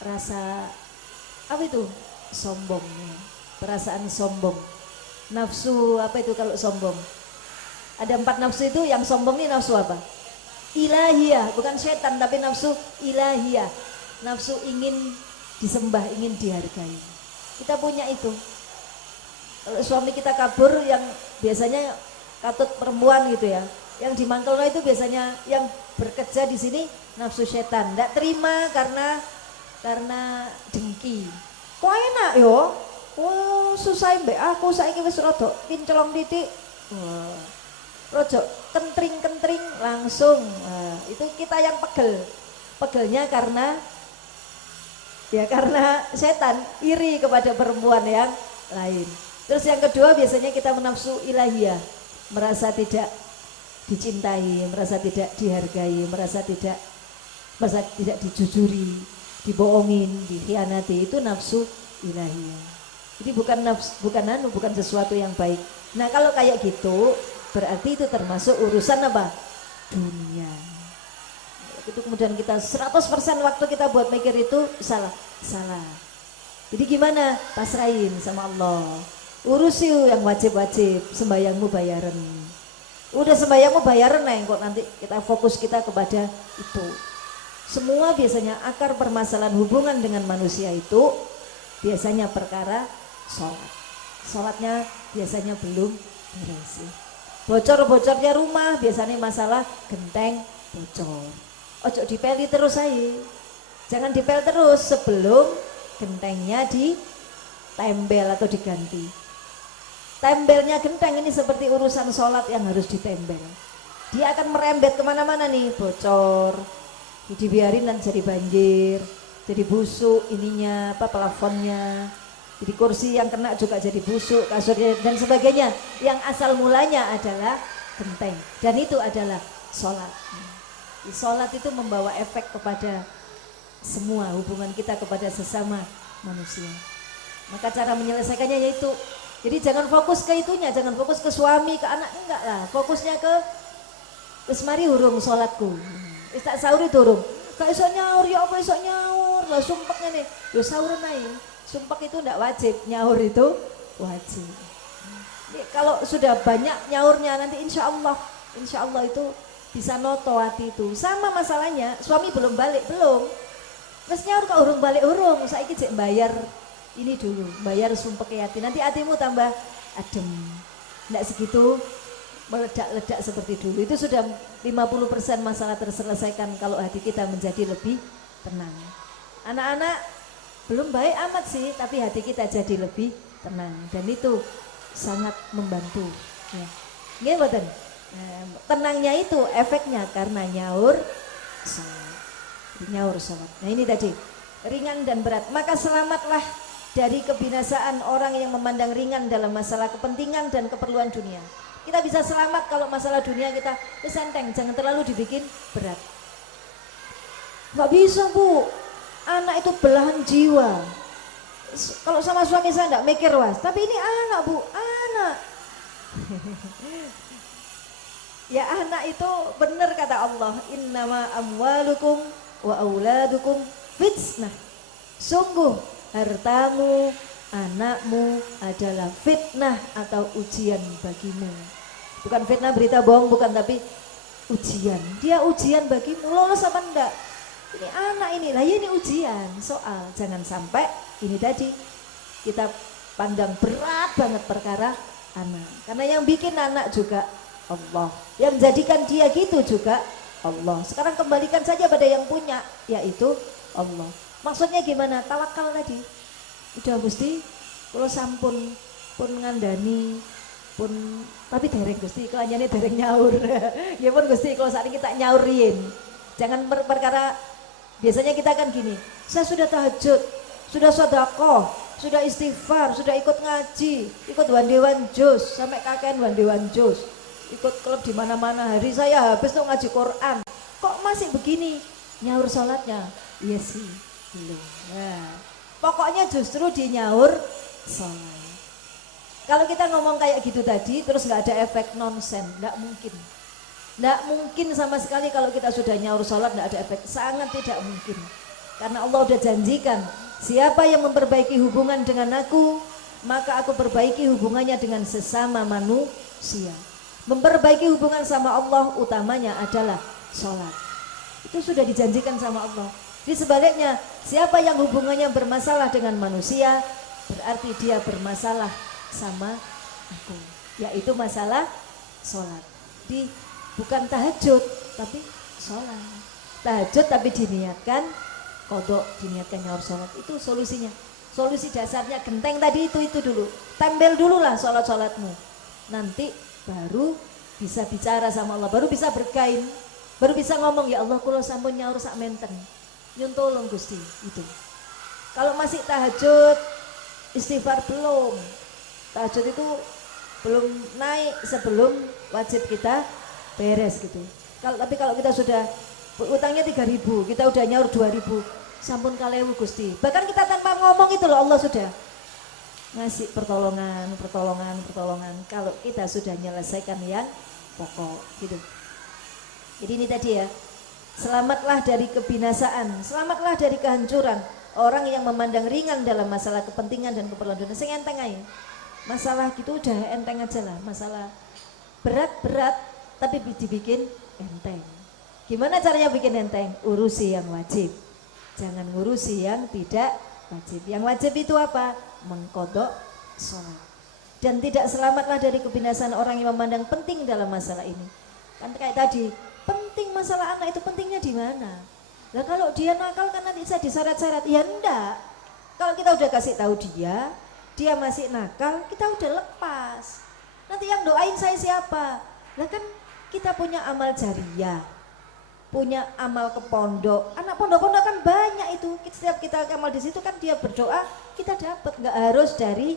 rasa apa itu? Sombong, perasaan sombong. Nafsu apa itu kalau sombong? Ada 4 nafsu itu, yang sombong ini nafsu apa? Ilahiyah, bukan setan tapi nafsu ilahiyah. Nafsu ingin disembah, ingin dihargai. Kita punya itu. Kalau suami kita kabur yang biasanya katut perempuan gitu ya, yang di mangkelno itu biasanya yang bekerja di sini nafsu setan, tidak terima karena dengki. Kok enak yo? Oh susah mbek aku saiki wis rada kinclong titik. Wah. Rojo kentring-kentring langsung. Nah, itu kita yang pegel. Pegelnya karena setan iri kepada perempuan yang lain. Terus yang kedua biasanya kita menafsu ilahiyah, merasa tidak dicintai, merasa tidak dihargai, merasa tidak dijujuri, dibohongin, dikhianati. Itu nafsu ilahiyah. Jadi bukan sesuatu yang baik. Nah, kalau kayak gitu berarti itu termasuk urusan apa? Dunia. Itu kemudian kita 100% waktu kita buat mikir itu salah. Jadi gimana? Pasrahin sama Allah. Urusi yang wajib-wajib, sembahyangmu bayaran. Udah sembahyangmu bayaran neng, kok nanti kita fokus kita kepada itu. Semua biasanya akar permasalahan hubungan dengan manusia itu biasanya perkara sholat. Sholatnya biasanya belum beres. Bocor-bocornya rumah biasanya masalah genteng bocor. Ojo dipeli terus aja. Jangan dipel terus sebelum gentengnya ditembel atau diganti. Tembelnya genteng ini seperti urusan sholat yang harus ditembel. Dia akan merembet kemana-mana nih, bocor, dibiarin dan jadi banjir, jadi busuk ininya, plafonnya, jadi kursi yang kena juga jadi busuk, kasurnya dan sebagainya. Yang asal mulanya adalah genteng dan itu adalah sholat. Sholat itu membawa efek kepada semua hubungan kita kepada sesama manusia. Maka cara menyelesaikannya yaitu, jadi jangan fokus ke itunya, jangan fokus ke suami, ke anak, enggak lah. Fokusnya ke wis mari urung sholatku. Wis tak sahur itu urung. Gak iso nyaur, ya apa iso nyaur? Lah sumpeknya nih, yo sahur naik. Sumpek itu enggak wajib, nyaur itu wajib. Jadi, kalau sudah banyak nyaurnya nanti insya Allah itu bisa noto hati itu. Sama masalahnya, suami belum balik, belum. Terus nyaur kok urung balik urung, saiki jek bayar ini dulu, bayar sumpek hati. Nanti hatimu tambah adem. Enggak segitu meledak-ledak seperti dulu. Itu sudah 50% masalah terselesaikan kalau hati kita menjadi lebih tenang. Anak-anak belum baik amat sih, tapi hati kita jadi lebih tenang dan itu sangat membantu. Ya. Nggih mboten? Tenangnya itu efeknya karena nyaur sholat. Nyaur sholat. Nah ini tadi ringan dan berat. Maka selamatlah dari kebinasaan orang yang memandang ringan dalam masalah kepentingan dan keperluan dunia. Kita bisa selamat kalau masalah dunia kita enteng, jangan terlalu dibikin berat. Nggak bisa Bu, anak itu belahan jiwa. Kalau sama suami saya nggak mikir was, tapi ini anak Bu, anak. Ya anak itu benar kata Allah, innama amwalukum wa auladukum fitnah. Sungguh hartamu, anakmu adalah fitnah atau ujian bagimu. Bukan fitnah berita bohong, bukan, tapi ujian. Dia ujian bagimu, lolos apa enggak? Ini anak ini, lah ini ujian soal. Jangan sampai ini tadi kita pandang berat banget perkara anak. Karena yang bikin anak juga Allah, yang menjadikan dia gitu juga Allah. Sekarang kembalikan saja pada yang punya, yaitu Allah. Maksudnya gimana? Tawakal tadi. Udah Gusti, kalau sampun pun ngandani pun, tapi dereng Gusti, kelanjane dereng nyaur. Ya pun Gusti, kalau saat ini kita nyaurin. Jangan perkara, biasanya kita kan gini, saya sudah tahajud, sudah sedekah, sudah istighfar, sudah ikut ngaji, ikut wandewan jus, sampai kakean wandewan jus, ikut klub di mana-mana, hari saya habis tuh ngaji Quran. Kok masih begini? Nyaur sholatnya? Iya sih, belum. Nah, pokoknya justru di nyaur sholat. Kalau kita ngomong kayak gitu tadi, terus nggak ada efek nonsen, nggak mungkin. Nggak mungkin sama sekali kalau kita sudah nyaur sholat nggak ada efek, sangat tidak mungkin. Karena Allah udah janjikan, siapa yang memperbaiki hubungan dengan aku, maka aku perbaiki hubungannya dengan sesama manusia. Memperbaiki hubungan sama Allah utamanya adalah sholat. Itu sudah dijanjikan sama Allah. Di sebaliknya, siapa yang hubungannya bermasalah dengan manusia, berarti dia bermasalah sama aku, yaitu masalah sholat. Bukan tahajud, tapi sholat. Tahajud tapi diniatkan kodok, diniatkan nyaur sholat, itu solusinya. Solusi dasarnya genteng tadi itu dulu. Tempel dulu lah sholatmu. Nanti baru bisa bicara sama Allah, baru bisa bergain, baru bisa ngomong, ya Allah kula sampun nyaur sak menten. Nyun tolong Gusti itu. Kalau masih tahajud, istighfar belum. Tahajud itu belum naik sebelum wajib kita beres gitu. Tapi kalau kita sudah utangnya 3.000, kita udah nyaur 2.000, sampun kalewu Gusti. Bahkan kita tanpa ngomong itu loh Allah sudah ngasih pertolongan. Kalau kita sudah menyelesaikan yang pokok gitu. Jadi ini tadi ya, selamatlah dari kebinasaan, selamatlah dari kehancuran orang yang memandang ringan dalam masalah kepentingan dan keperluan dunia. Sing enteng aja. Masalah gitu udah enteng aja lah. Masalah berat tapi dibikin enteng. Gimana caranya bikin enteng? Urusi yang wajib, jangan ngurusi yang tidak wajib. Yang wajib itu apa? Mengkodok sholat. Dan tidak selamatlah dari kebinasaan orang yang memandang penting dalam masalah ini. Kan kayak tadi, penting masalah anak itu pentingnya di mana? Nah kalau dia nakal kan nanti bisa disyarat-syarat. Ya enggak. Kalau kita udah kasih tahu dia masih nakal, kita udah lepas. Nanti yang doain saya siapa? Lah kan kita punya amal jariah, punya amal ke pondok. Anak pondok-pondok kan banyak itu. Setiap kita amal di situ kan dia berdoa, kita dapat. Nggak harus dari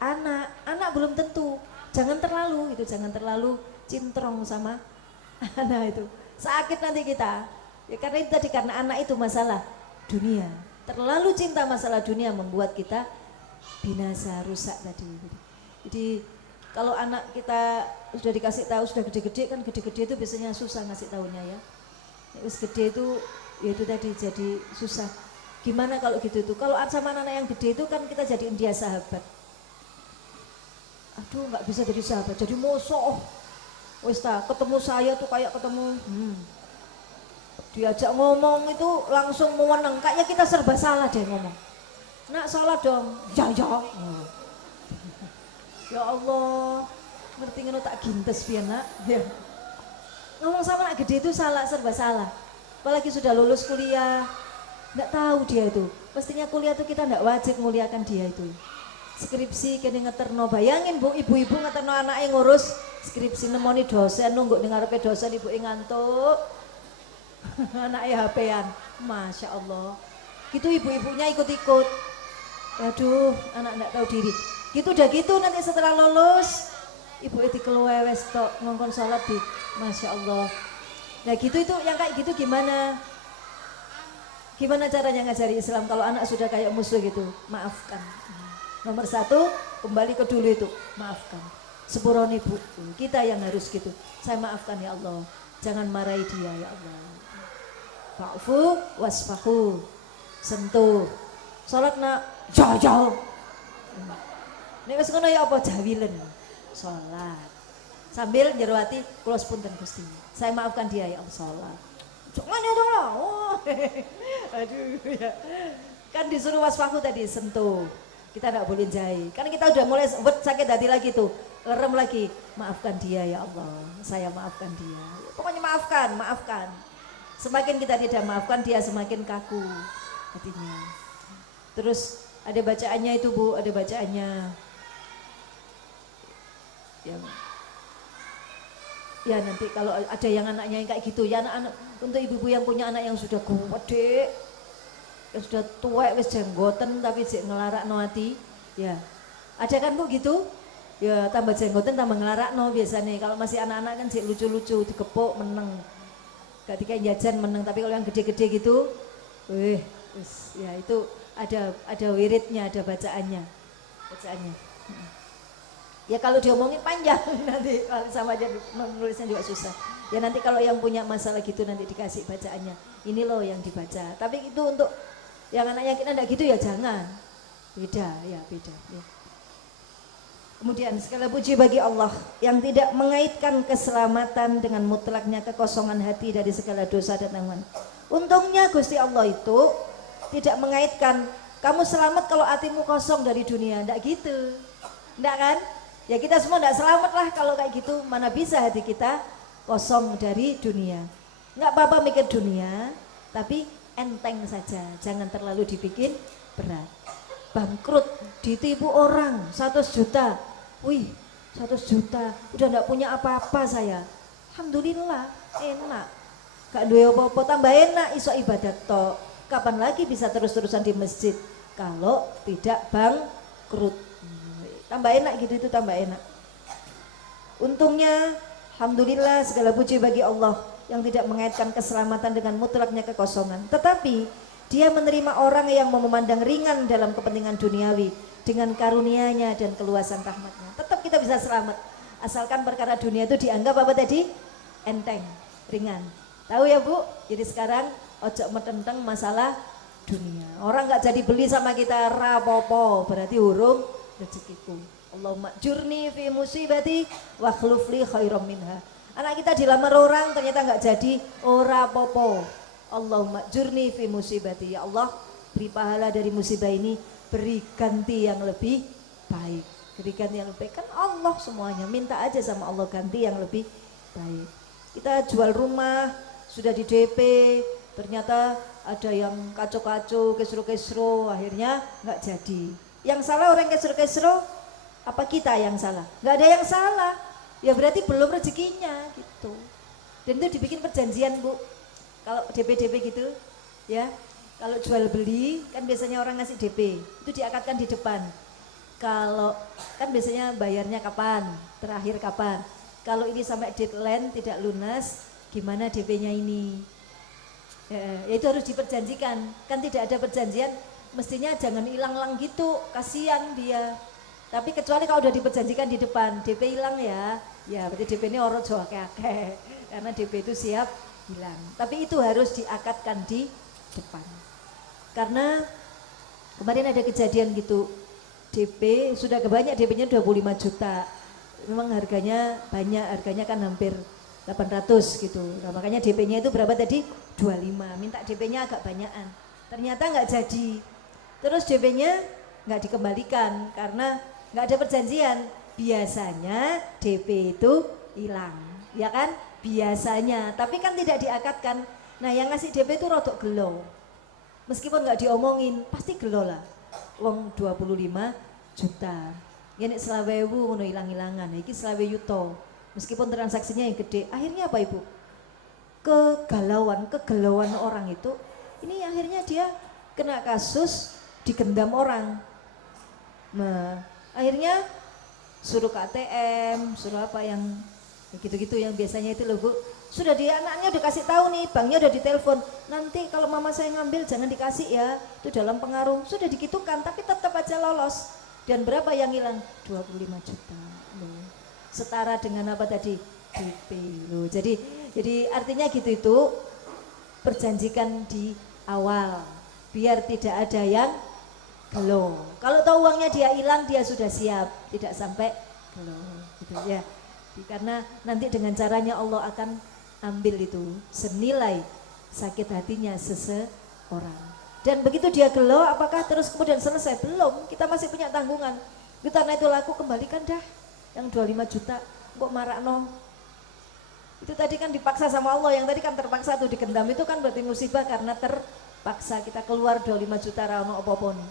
anak belum tentu. Jangan terlalu cintrong sama anak itu. Sakit nanti kita. Ya karena itu tadi, karena anak itu masalah dunia. Terlalu cinta masalah dunia membuat kita binasa, rusak tadi. Jadi kalau anak kita sudah dikasih tahu sudah gede-gede, kan gede-gede itu biasanya susah ngasih tahunya ya. Terus gede itu ya itu tadi jadi susah. Gimana kalau gitu itu? Kalau sama anak yang gede itu kan kita jadiin dia sahabat. Aduh nggak bisa jadi sahabat, jadi musuh. Wis ta, ketemu saya tuh kayak ketemu diajak ngomong itu langsung mewenang, kayaknya kita serba salah deh ngomong. Nak salah dong, ya. Ya Allah, ngerti ngono tak gintes piye nak. Ya. Ngomong sama anak gede itu serba salah. Apalagi sudah lulus kuliah, nggak tahu dia itu. Pastinya kuliah itu kita nggak wajib muliakan dia itu. Skripsi kene ngeterno, bayangin Bu, ibu-ibu ngeterno anaknya ngurus skripsi nemoni dosen, nunggu ning ngarepe dosen, ibu ngantuk. Anaknya HP-an, Masya Allah. Gitu ibu-ibunya ikut-ikut. Aduh, anak nggak tahu diri. Gitu udah gitu nanti setelah lulus, ibu itu keluar wes tok ngongkon sholat di, Masya Allah. Nah gitu itu yang kayak gitu gimana? Gimana caranya ngajari Islam kalau anak sudah kayak musuh gitu? Maafkan. Nomor satu, kembali ke dulu itu, maafkan. Sepurone Bu, kita yang harus gitu. Saya maafkan ya Allah, jangan marahi dia ya Allah. Fa'fu wasfahu, sentuh. Sholat nak jauh. Nek wis ngono ya apa jawilen. Sholat. Sambil njero ati kula sepunten Gusti. Saya maafkan dia ya Allah, sholat. Jangan ya dong. Oh. Aduh ya. Kan disuruh wasfahu tadi sentuh. Kita enggak boleh jahit. Kan kita udah mulai sakit hati lagi tuh. Lerem lagi. Maafkan dia ya Allah. Saya maafkan dia. Pokoknya maafkan. Semakin kita tidak maafkan dia semakin kaku hatinya. Terus ada bacaannya itu Bu, ada bacaannya. Ya nanti kalau ada yang anaknya yang kayak gitu, ya anak-anak untuk ibu-ibu yang punya anak yang sudah gede, yang sudah tua wis jenggoten tapi jek ngelarakno ati, ya. Ada kan Bu gitu? Ya tambah jenggoten tambah ngelarakno biasanya. Kalau masih anak-anak kan jek lucu-lucu, digepuk meneng. Gak dikain jajan meneng, tapi kalau yang gede-gede gitu, ya itu ada wiridnya, ada bacaannya. Ya kalau diomongin panjang nanti sama aja menulisnya juga susah. Ya nanti kalau yang punya masalah gitu nanti dikasih bacaannya. Ini loh yang dibaca. Tapi itu untuk yang anaknya kita enggak gitu ya jangan. Beda. Ya. Kemudian segala puji bagi Allah yang tidak mengaitkan keselamatan dengan mutlaknya kekosongan hati dari segala dosa dan tanggungan. Untungnya Gusti Allah itu tidak mengaitkan kamu selamat kalau hatimu kosong dari dunia, enggak gitu. Enggak kan? Ya kita semua enggak selamat lah kalau kayak gitu. Mana bisa hati kita kosong dari dunia. Enggak apa-apa mikir dunia, tapi enteng saja. Jangan terlalu dibikin berat. bangkrut, ditipu orang 100 juta. Wih, 100 juta, udah enggak punya apa-apa saya. Alhamdulillah, enak. Gak duwe apa-apa, tambah enak iso ibadat tok. Kapan lagi bisa terus-terusan di masjid kalau tidak bangkrut. Tambah enak gitu, itu tambah enak. Untungnya alhamdulillah segala puji bagi Allah yang tidak mengaitkan keselamatan dengan mutlaknya kekosongan. Tetapi dia menerima orang yang memandang ringan dalam kepentingan duniawi dengan karunia-Nya dan keluasan rahmat-Nya. Tetap kita bisa selamat asalkan perkara dunia itu dianggap apa tadi? Enteng, ringan. Tahu ya Bu? Jadi sekarang ojo metenteng masalah dunia. Orang nggak jadi beli sama kita rapopo, berarti urung rezekiku. Allahumma jurni fi musibati wa khlufli khairam minha. Anak kita dilamar orang ternyata nggak jadi, ora popo. Allahumma jurni fi musibati. Ya Allah, beri pahala dari musibah ini, beri ganti yang lebih baik. Beri ganti yang lebih baik, kan Allah semuanya. Minta aja sama Allah ganti yang lebih baik. Kita jual rumah, sudah di DP, ternyata ada yang kacau-kacau, kesro-kesro, akhirnya nggak jadi. Yang salah orang kesro-kesro, apa kita yang salah? Nggak ada yang salah, ya berarti belum rezekinya gitu. Dan itu dibikin perjanjian Bu, kalau DP-DP gitu ya. Kalau jual beli kan biasanya orang ngasih DP, itu diakatkan di depan. Kalau kan biasanya bayarnya kapan, terakhir kapan. Kalau ini sampai deadline tidak lunas, gimana DP-nya ini? Ya itu harus diperjanjikan. Kan tidak ada perjanjian, mestinya jangan hilang-hilang gitu, kasihan dia. Tapi kecuali kalau udah diperjanjikan di depan, DP hilang ya, ya berarti DP ini orang Jawa kakek, karena DP itu siap hilang. Tapi itu harus diakatkan di depan. Karena kemarin ada kejadian gitu, DP sudah kebanyak, DP-nya 25 juta. Memang harganya banyak, harganya kan hampir 800 gitu. Nah, makanya DP-nya itu berapa tadi? 25. Minta DP-nya agak banyakan. Ternyata nggak jadi. Terus DP-nya nggak dikembalikan karena nggak ada perjanjian. Biasanya DP itu hilang, ya kan? Biasanya. Tapi kan tidak diakatkan. Nah, yang ngasih DP itu rodok gelo. Meskipun nggak diomongin, pasti gelo lah. Wong 25 juta. Ya nek 20.000 ngono ilang-ilangan. Iki 20 yuto. Meskipun transaksinya yang gede, akhirnya apa Ibu? Kegalauan orang itu, ini akhirnya dia kena kasus digendam orang. Nah, akhirnya suruh KTM, suruh apa yang gitu-gitu yang biasanya itu loh Bu. Sudah dia anaknya udah kasih tahu nih, banknya udah ditelepon. Nanti kalau mama saya ngambil jangan dikasih ya, itu dalam pengaruh. Sudah dikitukan, tapi tetap aja lolos. Dan berapa yang hilang? 25 juta. Loh. Setara dengan apa tadi? DP. Loh. Jadi artinya gitu itu perjanjikan di awal biar tidak ada yang gelo. Kalau tahu uangnya dia hilang, dia sudah siap, tidak sampai gelo gitu ya. Karena nanti dengan caranya Allah akan ambil itu senilai sakit hatinya seseorang. Dan begitu dia gelo, apakah terus kemudian selesai? Belum, kita masih punya tanggungan. Karena itu laku, kembalikan dah yang 25 juta, kok marakno. Itu tadi kan dipaksa sama Allah, yang tadi kan terpaksa tuh digendam, itu kan berarti musibah karena terpaksa. Kita keluar 25 juta rano apa-apa nih.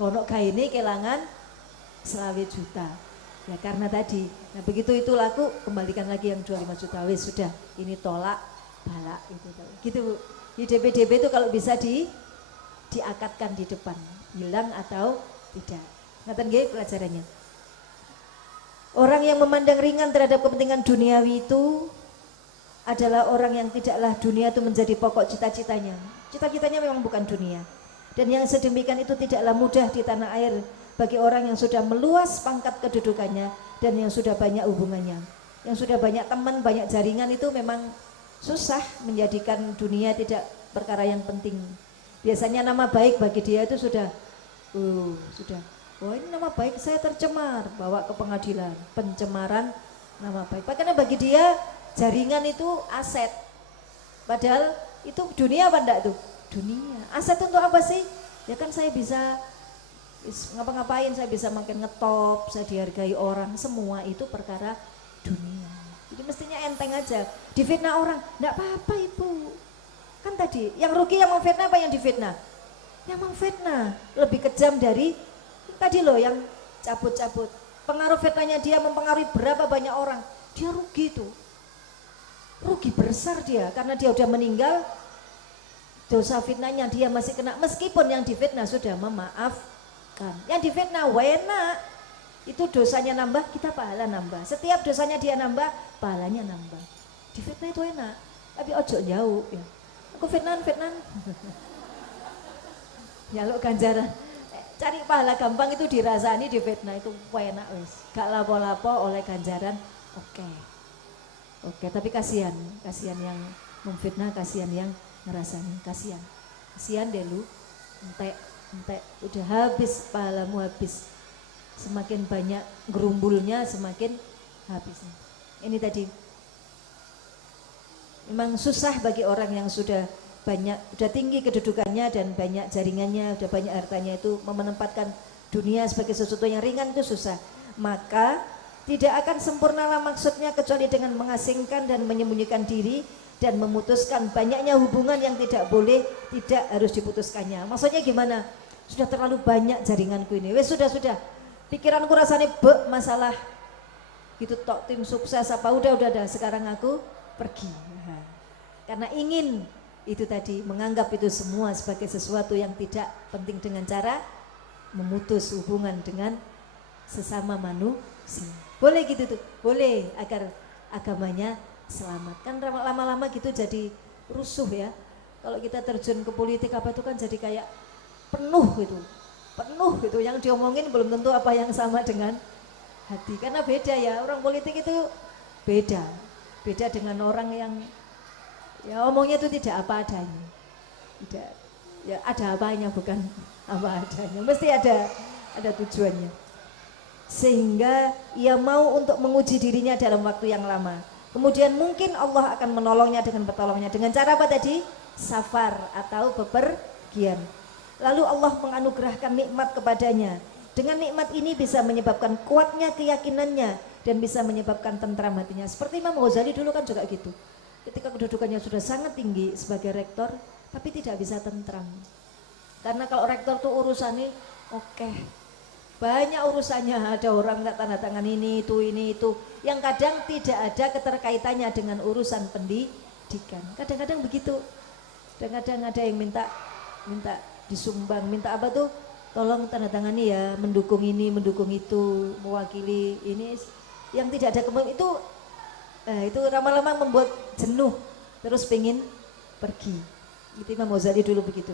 Ngono gaene kelangan 20 juta. Ya karena tadi, nah begitu itu laku, kembalikan lagi yang 25 juta, wis sudah, ini tolak balak itu. Gitu Bu. Di DP-DP itu kalau bisa diakatkan di depan, hilang atau tidak. Ngaten nggih pelajarannya. Orang yang memandang ringan terhadap kepentingan duniawi itu adalah orang yang tidaklah dunia itu menjadi pokok cita-citanya. Cita-citanya memang bukan dunia. Dan yang sedemikian itu tidaklah mudah di tanah air bagi orang yang sudah meluas pangkat kedudukannya dan yang sudah banyak hubungannya. Yang sudah banyak teman, banyak jaringan itu memang susah menjadikan dunia tidak perkara yang penting. Biasanya nama baik bagi dia itu sudah, ini nama baik saya tercemar, bawa ke pengadilan, pencemaran nama baik. Karena bagi dia jaringan itu aset, padahal itu dunia apa enggak tuh? Dunia. Aset untuk apa sih? Ya kan saya bisa ngapa-ngapain, saya bisa makin ngetop, saya dihargai orang, semua itu perkara dunia. Jadi mestinya enteng aja. Difitnah orang, enggak apa-apa Ibu. Kan tadi yang rugi yang memfitnah apa yang difitnah? yang memfitnah lebih kejam dari tadi loh yang cabut-cabut. Pengaruh fitnahnya dia mempengaruhi berapa banyak orang, dia rugi tuh, rugi besar dia karena dia udah meninggal. Dosa fitnahnya dia masih kena, meskipun yang difitnah sudah memaafkan. Yang difitnah wena, itu dosanya nambah, kita pahala nambah. Setiap dosanya dia nambah, pahalanya nambah. Difitnah itu enak, tapi ojo jauh ya. Aku fitnah. Nyaluk ganjaran. Cari pahala gampang itu dirasani, difitnah itu enak wis. Gak lapo-lapo oleh ganjaran. Oke, tapi kasihan yang memfitnah, kasihan yang ngerasani, kasihan deh lu, entek udah habis pahalamu, habis. Semakin banyak gerumbulnya semakin habisnya. Ini tadi memang susah bagi orang yang sudah banyak, udah tinggi kedudukannya dan banyak jaringannya, udah banyak hartanya, itu menempatkan dunia sebagai sesuatu yang ringan itu susah. Maka tidak akan sempurnalah maksudnya kecuali dengan mengasingkan dan menyembunyikan diri dan memutuskan banyaknya hubungan yang tidak boleh, tidak harus diputuskannya. Maksudnya gimana? Sudah terlalu banyak jaringanku ini. Wes sudah. Pikiranku rasanya masalah gitu tok, tim sukses apa udah sekarang aku pergi. Karena ingin itu tadi, menganggap itu semua sebagai sesuatu yang tidak penting dengan cara memutus hubungan dengan sesama manusia. Boleh gitu tuh, boleh agar agamanya selamat. Kan lama-lama gitu jadi rusuh ya. Kalau kita terjun ke politik apa itu kan jadi kayak penuh gitu, yang diomongin belum tentu apa yang sama dengan hati. Karena beda ya, orang politik itu beda dengan orang yang ya omongnya itu tidak apa adanya, tidak ya ada apanya, bukan apa adanya, mesti ada tujuannya, sehingga ia mau untuk menguji dirinya dalam waktu yang lama. Kemudian mungkin Allah akan menolongnya dengan pertolongannya. Dengan cara apa tadi? Safar atau bepergian. Lalu Allah menganugerahkan nikmat kepadanya. Dengan nikmat ini bisa menyebabkan kuatnya keyakinannya dan bisa menyebabkan tentram hatinya. Seperti Imam Ghazali dulu kan juga gitu. Ketika kedudukannya sudah sangat tinggi sebagai rektor, tapi tidak bisa tentram. Karena kalau rektor tuh urusannya banyak urusannya, ada orang tanda tangan ini itu, yang kadang tidak ada keterkaitannya dengan urusan pendidikan. Kadang-kadang begitu. Kadang-kadang ada yang minta disumbang, minta apa tuh? Tolong tanda tangani ya, mendukung ini, mendukung itu, mewakili ini, yang tidak ada kemungkinan itu lama-lama membuat jenuh, terus pengen pergi. Itu Imam Ghazali dulu begitu.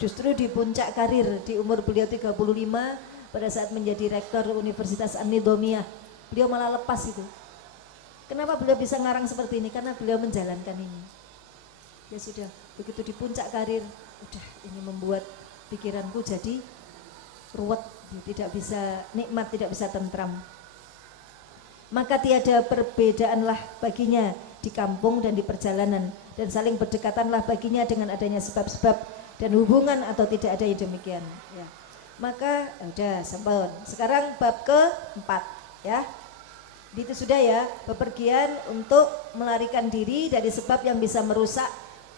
Justru di puncak karir, di umur beliau 35, pada saat menjadi rektor Universitas An-Nidhamiyah, beliau malah lepas itu. Kenapa beliau bisa ngarang seperti ini? Karena beliau menjalankan ini. Ya sudah, begitu di puncak karir, udah ini membuat pikiranku jadi ruwet, tidak bisa nikmat, tidak bisa tentram. Maka tiada perbedaanlah baginya di kampung dan di perjalanan, dan saling berdekatanlah baginya dengan adanya sebab-sebab dan hubungan atau tidak ada yang demikian. Ya. Maka udah sampun. Sekarang bab keempat ya. Itu sudah ya, bepergian untuk melarikan diri dari sebab yang bisa merusak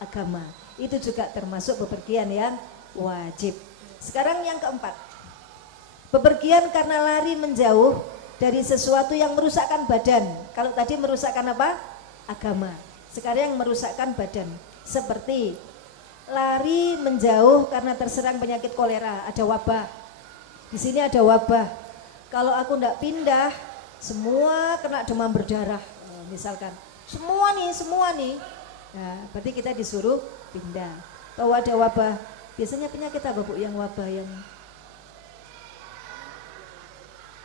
agama. Itu juga termasuk bepergian yang wajib. Sekarang yang keempat, bepergian karena lari menjauh dari sesuatu yang merusakkan badan. Kalau tadi merusakkan apa? Agama. Sekarang yang merusakkan badan. Seperti lari menjauh karena terserang penyakit kolera, ada wabah. Di sini ada wabah. Kalau aku ndak pindah, semua kena demam berdarah. Misalkan, semua nih. Nah, berarti kita disuruh pindah. Kalau ada wabah, biasanya penyakit apa Bu yang wabah yang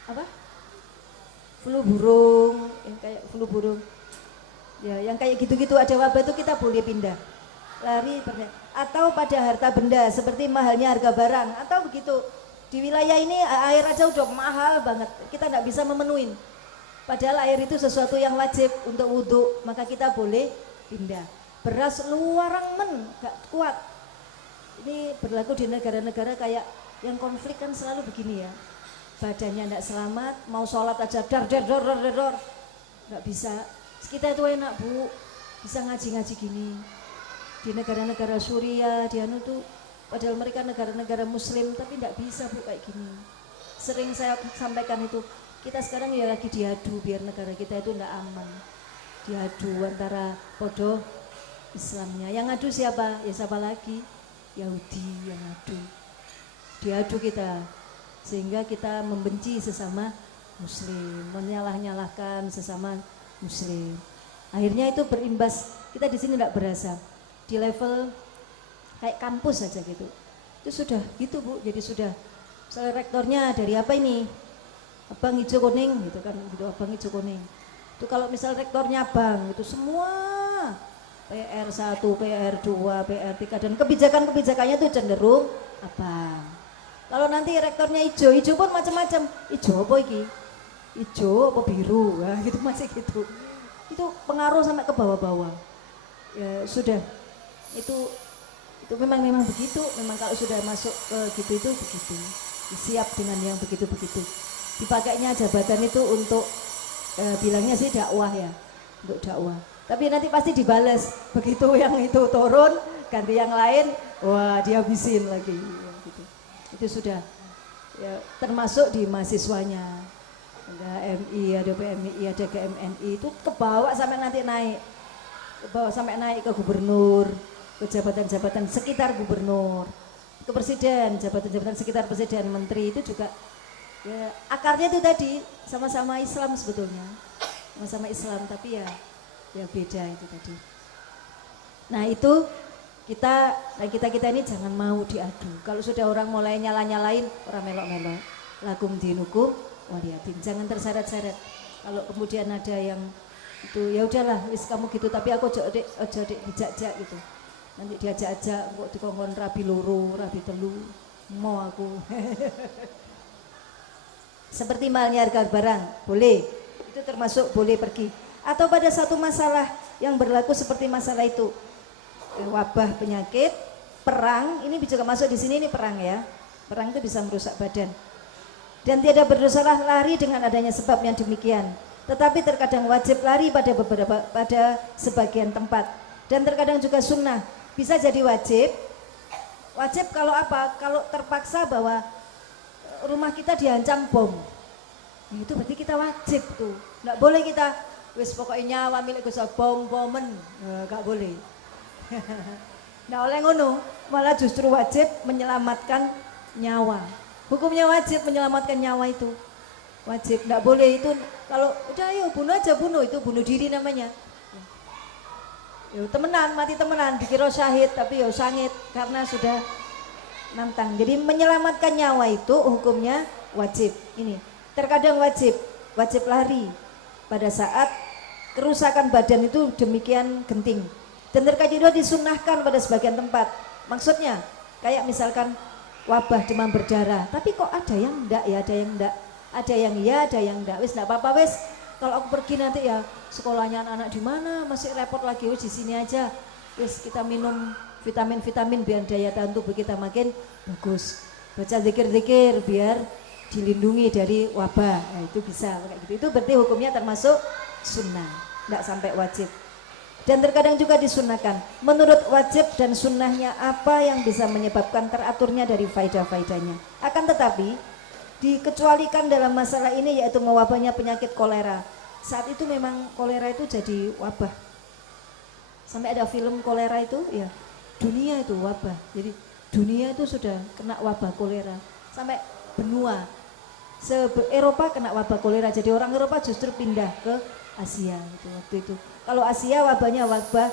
apa? Flu burung, yang kayak flu burung. Ya, yang kayak gitu-gitu ada wabah itu kita boleh pindah. Lari atau pada harta benda seperti mahalnya harga barang atau begitu. Di wilayah ini air aja udah mahal banget, kita nggak bisa memenuhi. Padahal air itu sesuatu yang wajib untuk wudhu, maka kita boleh pindah. Beras luarang gak kuat. Ini berlaku di negara-negara kayak yang konflik kan selalu begini ya. Badannya nggak selamat, mau sholat aja dar, nggak bisa. Kita itu enak Bu, bisa ngaji-ngaji gini. Di negara-negara Suriah, di anu tuh Padahal mereka negara-negara muslim tapi tidak bisa Bu kayak gini. Sering saya sampaikan itu, kita sekarang ya lagi diadu biar negara kita itu tidak aman. Diadu antara podo Islamnya. Yang adu siapa? Ya siapa lagi? Yahudi yang adu. Diadu kita. Sehingga kita membenci sesama muslim, menyalah-nyalahkan sesama muslim. Akhirnya itu berimbas, kita di sini tidak berasa. Di level kayak kampus saja gitu. Itu sudah gitu Bu, jadi sudah. Misalnya rektornya dari apa ini? Abang hijau kuning gitu kan, gitu abang hijau kuning. Itu kalau misal rektornya abang, itu semua PR1, PR2, PR3 dan kebijakan-kebijakannya itu cenderung abang. Kalau nanti rektornya hijau pun macam-macam. Hijau apa iki? Hijau apa biru? Nah, gitu masih gitu. Itu pengaruh sampai ke bawah-bawah. Ya sudah. Itu memang begitu. Memang kalau sudah masuk ke gitu itu begitu. Siap dengan yang begitu-begitu. Dipakainya jabatan itu untuk bilangnya sih dakwah ya. Untuk dakwah. Tapi nanti pasti dibales. Begitu yang itu turun, ganti yang lain, wah dihabisin lagi. Itu sudah ya, termasuk di mahasiswanya, ada MI, ada PMI, ada GMNI, itu kebawa sampai nanti naik, kebawa sampai naik ke gubernur, ke jabatan-jabatan sekitar gubernur, ke presiden, jabatan-jabatan sekitar presiden, menteri, itu juga ya, akarnya itu tadi sama-sama Islam sebetulnya, sama-sama Islam, tapi ya beda itu tadi. Nah itu kita ini jangan mau diadu. Kalau sudah orang mulai nyala-nyalain, orang melok-melok, lakum dinukum waliyatin. Jangan terseret-seret. Kalau kemudian ada yang itu ya udahlah, wis kamu gitu, tapi aku ojo dek dijak-jak gitu. Nanti diajak-ajak kok dikongkon rabi loro, rabi telu, mau aku. Seperti mahalnya harga barang, boleh. Itu termasuk boleh pergi. Atau pada satu masalah yang berlaku seperti masalah itu. Wabah, penyakit, perang, ini juga masuk di sini, ini perang ya. Perang itu bisa merusak badan. Dan tidak berdosalah lari dengan adanya sebab yang demikian. Tetapi terkadang wajib lari pada sebagian tempat. Dan terkadang juga sunnah. Bisa jadi wajib. Wajib kalau apa? Kalau terpaksa bahwa rumah kita diancam bom. Itu berarti kita wajib tuh. Nggak boleh kita wis pokoknya nyawa milik Gusti bom-bomen. Nggak boleh. Nah oleh ngono malah justru wajib menyelamatkan nyawa. Hukumnya wajib menyelamatkan nyawa itu. Wajib, tidak boleh itu kalau udah ayo bunuh aja bunuh, itu bunuh diri namanya. Ya temenan, mati temenan, dikira syahid tapi ya sangit karena sudah nantang. Jadi menyelamatkan nyawa itu hukumnya wajib. Ini terkadang wajib lari pada saat kerusakan badan itu demikian genting. Dan terkadang disunnahkan pada sebagian tempat. Maksudnya kayak misalkan wabah demam berdarah, tapi kok ada yang enggak ya, ada yang enggak, ada yang iya, ada yang enggak. Wis enggak apa-apa wis. Kalau aku pergi nanti ya sekolahnya anak-anak di mana, masih repot lagi, wis di sini aja. Wis kita minum vitamin-vitamin biar daya tahan tubuh kita makin bagus. Baca zikir-zikir biar dilindungi dari wabah. Nah, itu bisa kayak gitu. Itu berarti hukumnya termasuk sunnah, enggak sampai wajib. Dan terkadang juga disunahkan. Menurut wajib dan sunnahnya apa yang bisa menyebabkan teraturnya dari faedah-faedahnya. Akan tetapi dikecualikan dalam masalah ini yaitu mewabahnya penyakit kolera. Saat itu memang kolera itu jadi wabah. Sampai ada film kolera itu ya dunia itu wabah. Jadi dunia itu sudah kena wabah kolera. Sampai benua Eropa kena wabah kolera. Jadi orang Eropa justru pindah ke Asia gitu waktu itu. Kalau Asia wabahnya wabah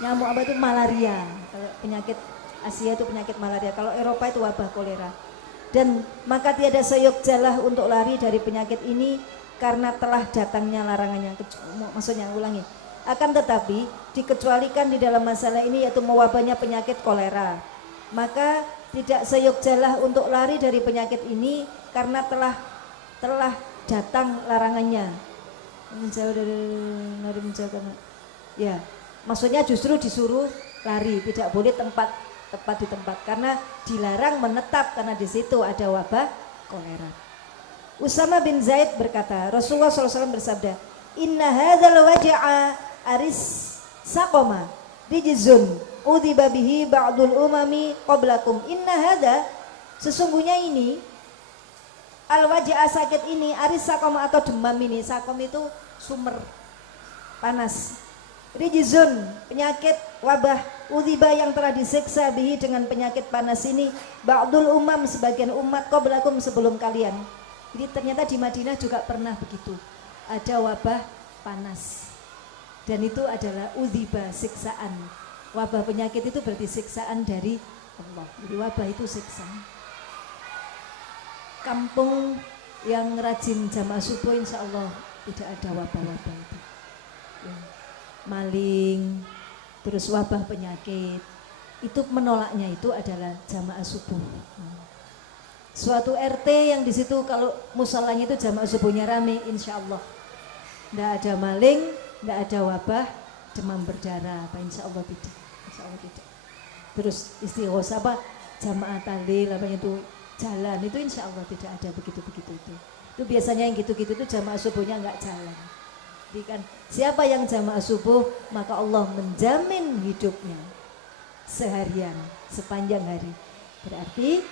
nyamuk apa itu malaria. Kalau penyakit Asia itu penyakit malaria. Kalau Eropa itu wabah kolera. Dan maka tiada seyogjalah untuk lari dari penyakit ini karena telah datangnya larangannya. Maksudnya ulangi. Akan tetapi dikecualikan di dalam masalah ini yaitu mewabahnya penyakit kolera. Maka tidak seyogjalah untuk lari dari penyakit ini karena telah datang larangannya. Menjauh dari menjauhkan. Ya, maksudnya justru disuruh lari, tidak boleh tepat di tempat karena dilarang menetap karena di situ ada wabah kolera. Usama bin Zaid berkata, Rasulullah SAW bersabda, Inna hadzal waj'a aris saqoma rijzun udhiba bihi ba'dul umami qablakum. Inna hadza, sesungguhnya ini al-waj'a, sakit ini, aris sakom atau demam ini. Sakom itu sumber panas. Rijzun, penyakit wabah, udhiba yang telah disiksa bihi dengan penyakit panas ini ba'dul umam, sebagian umat qablakum sebelum kalian. Jadi ternyata di Madinah juga pernah begitu, ada wabah panas, dan itu adalah udhiba, siksaan. Wabah penyakit itu berarti siksaan dari Allah. Jadi wabah itu siksaan. Kampung yang rajin jamaah subuh insya Allah tidak ada wabah-wabah itu ya. Maling, terus wabah penyakit, itu menolaknya itu adalah jamaah subuh. Suatu RT yang di situ kalau musolanya itu jamaah subuhnya rame, insya Allah tidak ada maling, tidak ada wabah demam berdarah, apa insya Allah tidak. Insya Allah tidak. Terus istighosah apa jamaah tahlil apa itu jalan, itu insya Allah tidak ada begitu-begitu itu. Itu biasanya yang gitu-gitu itu jamaah subuhnya nggak jalan. Jadi kan siapa yang jamaah subuh maka Allah menjamin hidupnya seharian sepanjang hari. Berarti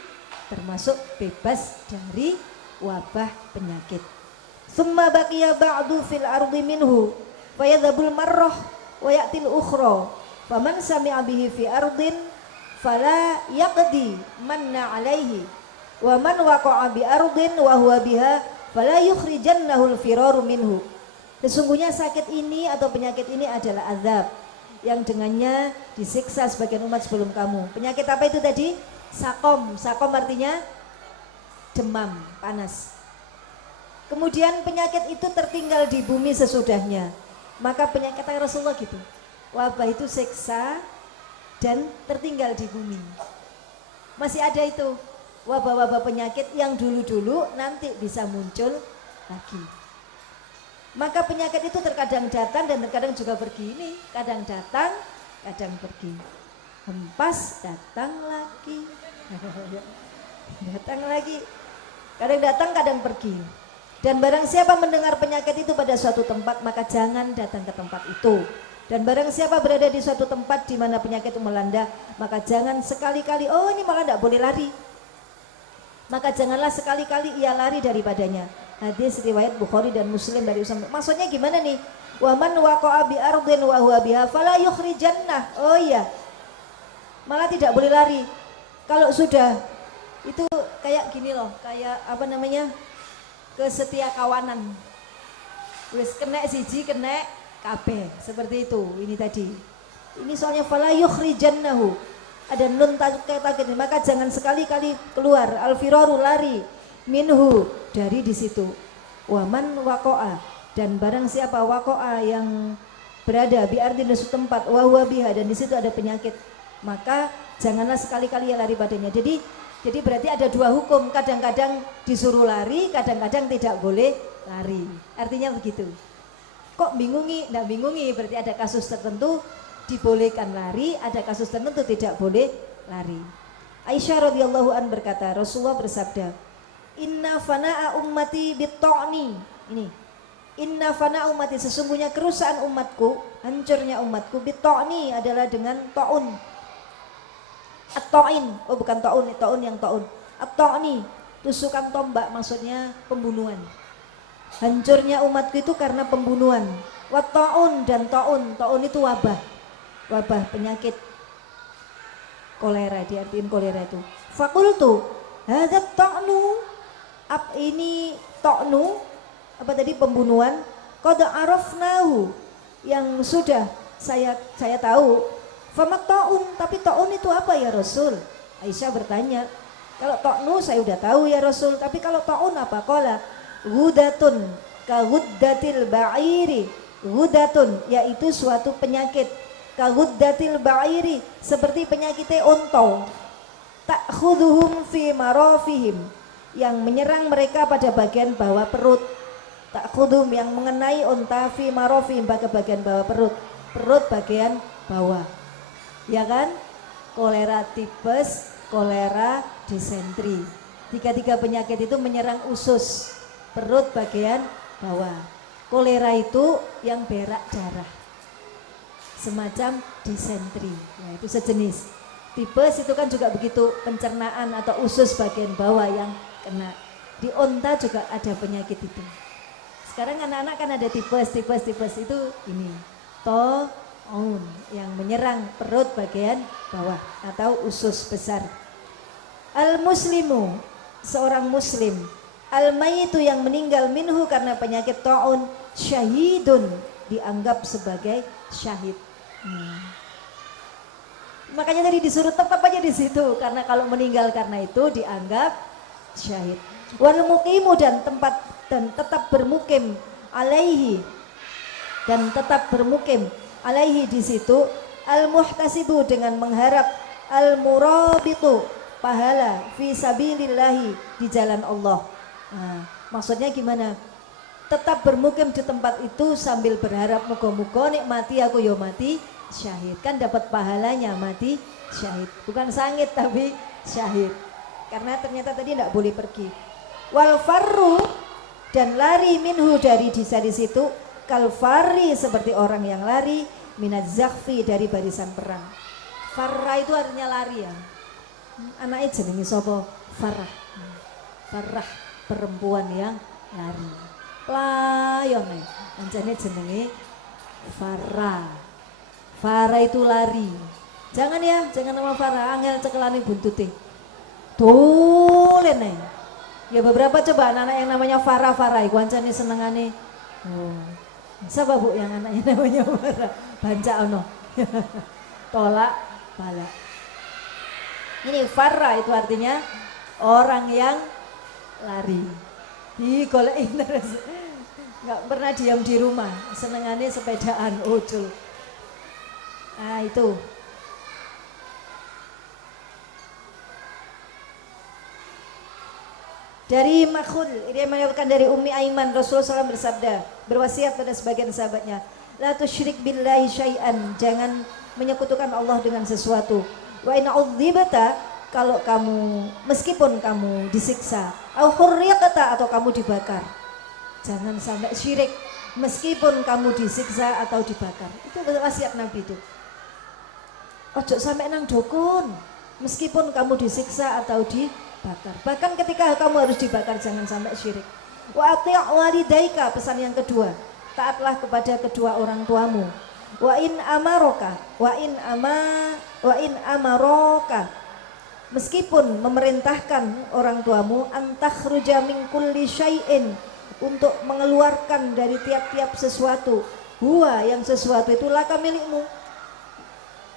termasuk bebas dari wabah penyakit. Tsumma baqiya ba'du fil ardi minhu fa yadhabul marrah wa ya'til ukhra. Faman sami'a bihi fi ardin fala yaqdi manna alaihi wa man waqa'a bi ardin wa huwa biha fala yukhrijannahu al-firaru minhu. Sesungguhnya sakit ini atau penyakit ini adalah azab yang dengannya disiksa sebagian umat sebelum kamu. Penyakit apa itu tadi? Sakom. Sakom artinya demam, panas. Kemudian penyakit itu tertinggal di bumi sesudahnya. Maka penyakit kata Rasulullah gitu, wabah itu siksa dan tertinggal di bumi. Masih ada itu wabah-wabah penyakit yang dulu-dulu nanti bisa muncul lagi. Maka penyakit itu terkadang datang dan terkadang juga pergi. Ini kadang datang, kadang pergi. Hempas, datang lagi. Datang lagi. Kadang datang, kadang pergi. Dan barang siapa mendengar penyakit itu pada suatu tempat, maka jangan datang ke tempat itu. Dan barang siapa berada di suatu tempat di mana penyakit itu melanda, maka jangan sekali-kali, oh ini malah tidak boleh lari. Maka janganlah sekali-kali ia lari daripadanya. Hadis riwayat Bukhari dan Muslim dari Usama. Maksudnya gimana nih? Wa man waqa'a bi ardin wa huwa biha fala yukhrijannah. Oh iya. Malah tidak boleh lari. Kalau sudah itu kayak gini loh, kayak apa namanya? Kesetia kawanan. Wis kena siji kena kabeh. Seperti itu ini tadi. Ini soalnya fala yukhrijannahu. Ada nun takit, maka jangan sekali-kali keluar al-firaru lari minhu dari di situ. Waman waqa'a, dan barang siapa waqa'a yang berada bi ardin di suatu tempat wa huwa biha, dan di situ ada penyakit, maka janganlah sekali-kali lari padanya. Jadi berarti ada dua hukum, kadang-kadang disuruh lari, kadang-kadang tidak boleh lari. Artinya begitu. Kok bingungi? Nggak bingungi, berarti ada kasus tertentu dibolehkan lari, ada kasus tertentu tidak boleh lari. Aisyah radhiyallahu an berkata, Rasulullah bersabda, inna fana'a ummati bitta'ni. Ini, inna fana'a ummati, sesungguhnya kerusakan umatku, hancurnya umatku, bitta'ni adalah dengan ta'un. At-ta'in, oh bukan ta'un, ta'un yang ta'un. At-ta'ni, tusukan tombak, maksudnya pembunuhan. Hancurnya umatku itu karena pembunuhan. Wat ta'un, dan ta'un, ta'un itu wabah. Wabah penyakit kolera, diartiin kolera itu. Fakultu hadat ta'nu, ini ta'nu apa tadi, pembunuhan. Qad arafnahu, yang sudah saya tahu. Famat ta'un, tapi ta'un itu apa ya Rasul? Aisyah bertanya, kalau ta'nu saya udah tahu ya Rasul, tapi kalau ta'un apa? Qala ghudatun ka ghuddatil ba'iri. Ghudatun yaitu suatu penyakit, kaguddatil ba'iri, seperti penyakitnya onto, ta'khuduhum fi marafihim, yang menyerang mereka pada bagian bawah perut. Ta'khuduhum, yang mengenai unta, fi marafihim, pada bagian bawah perut, perut bagian bawah, ya kan? Kolera tipes, kolera, disentri, tiga penyakit itu menyerang usus perut bagian bawah. Kolera itu yang berak darah. semacam disentri, ya, itu sejenis. Tipes itu kan juga begitu, pencernaan atau usus bagian bawah yang kena. Di onta juga ada penyakit itu. Sekarang anak-anak kan ada tipes itu ini taun yang menyerang perut bagian bawah atau usus besar. Al-muslimu, seorang muslim, al-mayitu yang meninggal minhu karena penyakit taun, syahidun, dianggap sebagai syahid. Makanya tadi disuruh tetap aja di situ, karena kalau meninggal karena itu dianggap syahid. Wal muqimu, dan tetap bermukim alaihi, dan tetap bermukim alaihi di situ, al muhtasibu, dengan mengharap, al murabitu, pahala fi sabilillahi, di jalan Allah. Nah, maksudnya gimana? Tetap bermukim di tempat itu sambil berharap muga-muga nek mati aku yo mati syahid, kan dapat pahalanya mati syahid, bukan sangit tapi syahid, karena ternyata tadi tidak boleh pergi. Wal farru, dan lari minhu, dari di situ, kal farri, seperti orang yang lari, minaz zakhfi, dari barisan perang. Farra itu artinya lari ya. Anaknya jenenge sapa? Farah. Farah, perempuan yang lari. Playon nih, anjane jenenge Farah. Farah itu lari. Jangan ya, jangan nama Farah, angel cekelane buntuti. Dolen nih. Ya beberapa coba anak-anak yang namanya Farah iku anjane senengane. Oh. Siapa Bu yang anaknya namanya Farah? Banca ono. Tolak bala. Ini Farah itu artinya orang yang lari. Digoleki terus. Enggak pernah diam di rumah, senengannya sepedaan ojol. Nah itu. Dari Makhul, dia meriwayatkan dari Ummi Aiman, Rasulullah SAW bersabda, berwasiat pada sebagian sahabatnya, la tusyrik billahi syai'an, jangan menyekutukan Allah dengan sesuatu. Wa in udzibata, kalau kamu, meskipun kamu disiksa, au hurriqata, atau kamu dibakar, jangan sampai syirik meskipun kamu disiksa atau dibakar. Itu wasiat Nabi itu. Ojo sampai nang dukun meskipun kamu disiksa atau dibakar. Bahkan ketika kamu harus dibakar jangan sampai syirik. Wa ati' walidaika, pesan yang kedua, taatlah kepada kedua orang tuamu. Wa in amaroka, meskipun memerintahkan orang tuamu, antakhruja min kulli syai'in, untuk mengeluarkan dari tiap-tiap sesuatu, huwa, yang sesuatu itu laka milikmu.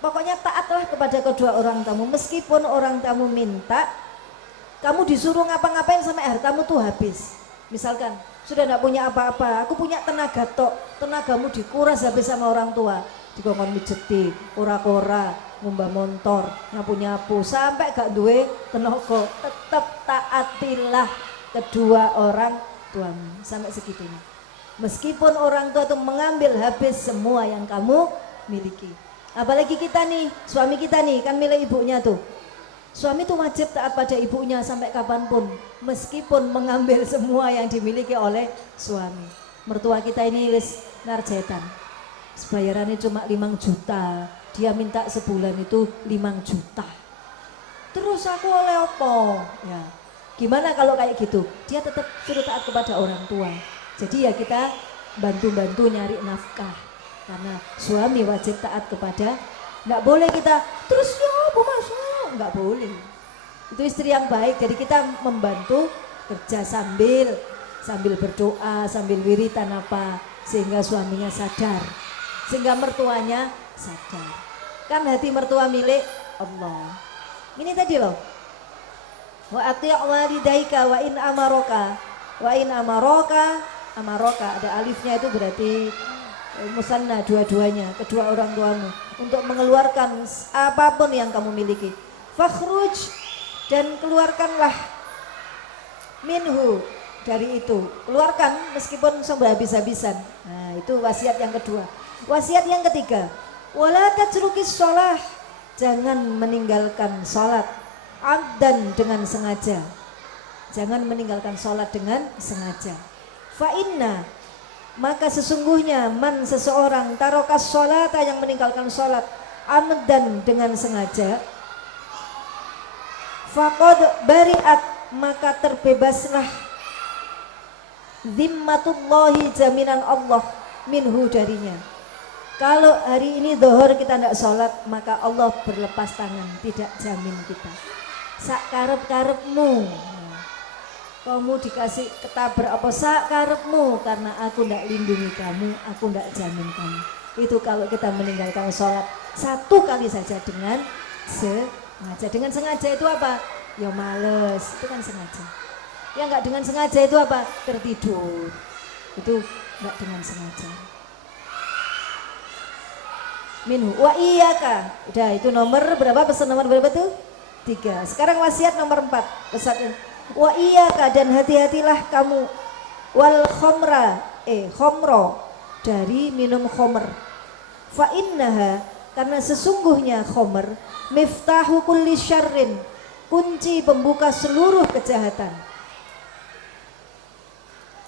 Pokoknya taatlah kepada kedua orang tamu, meskipun orang tamu minta, kamu disuruh ngapa-ngapain sampai hartamu tuh habis. Misalkan sudah tidak punya apa-apa, aku punya tenaga tok, tenagamu dikuras habis sama orang tua, dikongkon mijeti, ora-kora, ngumbah motor, nyapu-nyapu, sampai gak duwe tenaga, tetap taatilah kedua orang tuamu sampai segitunya. Meskipun orang tua itu mengambil habis semua yang kamu miliki. Apalagi kita nih, suami kita nih kan milik ibunya tuh. Suami tuh wajib taat pada ibunya sampai kapanpun, meskipun mengambil semua yang dimiliki oleh suami. Mertua kita ini wis narjetan, bayarannya cuma 5 juta, dia minta sebulan itu 5 juta. Terus aku oleh apa? Ya, gimana kalau kayak gitu? Dia tetap suruh taat kepada orang tua. Jadi ya kita bantu-bantu nyari nafkah. Karena suami wajib taat kepada, nggak boleh kita terus ya apa masuk, nggak boleh. Itu istri yang baik. Jadi kita membantu kerja sambil berdoa, sambil wiritan apa, sehingga suaminya sadar, sehingga mertuanya sadar. Kan hati mertua milik Allah. Ini tadi loh. Wa ati' walidaika wa in amaroka, ada alifnya itu berarti musanna, dua-duanya, kedua orang tuamu, untuk mengeluarkan apapun yang kamu miliki. Fakhruj, dan keluarkanlah, minhu, dari itu, keluarkan meskipun sampai habis-habisan. Nah itu wasiat yang kedua. Wasiat yang ketiga, wala tajrukis sholah, jangan meninggalkan sholat, abdan, dengan sengaja. Jangan meninggalkan sholat dengan sengaja. Fa inna, Maka sesungguhnya man seseorang tarokas sholata yang meninggalkan sholat amdan dengan sengaja, faqad bariat maka terbebaslah zimmatullahi jaminan Allah minhu darinya. Kalau hari ini zuhur kita tidak sholat, maka Allah berlepas tangan, tidak jamin kita. Sak karep-karepmu, kamu dikasih ketabrak apa sak karepmu, karena aku tidak lindungi kamu, aku tidak jamin kamu. Itu kalau kita meninggalkan sholat satu kali saja dengan sengaja. Dengan sengaja itu apa? Ya males, itu kan sengaja. Ya enggak dengan sengaja itu apa? Tertidur. Itu enggak dengan sengaja. Minhu wa iyyaka. Udah itu nomor berapa? Pesan nomor berapa tuh? 3. Sekarang wasiat nomor 4. Pesan wa iyyaka dan hati-hatilah kamu wal khomra khomro dari minum khomer. Fa innaha karena sesungguhnya khomer miftahu kulli syarrin kunci pembuka seluruh kejahatan.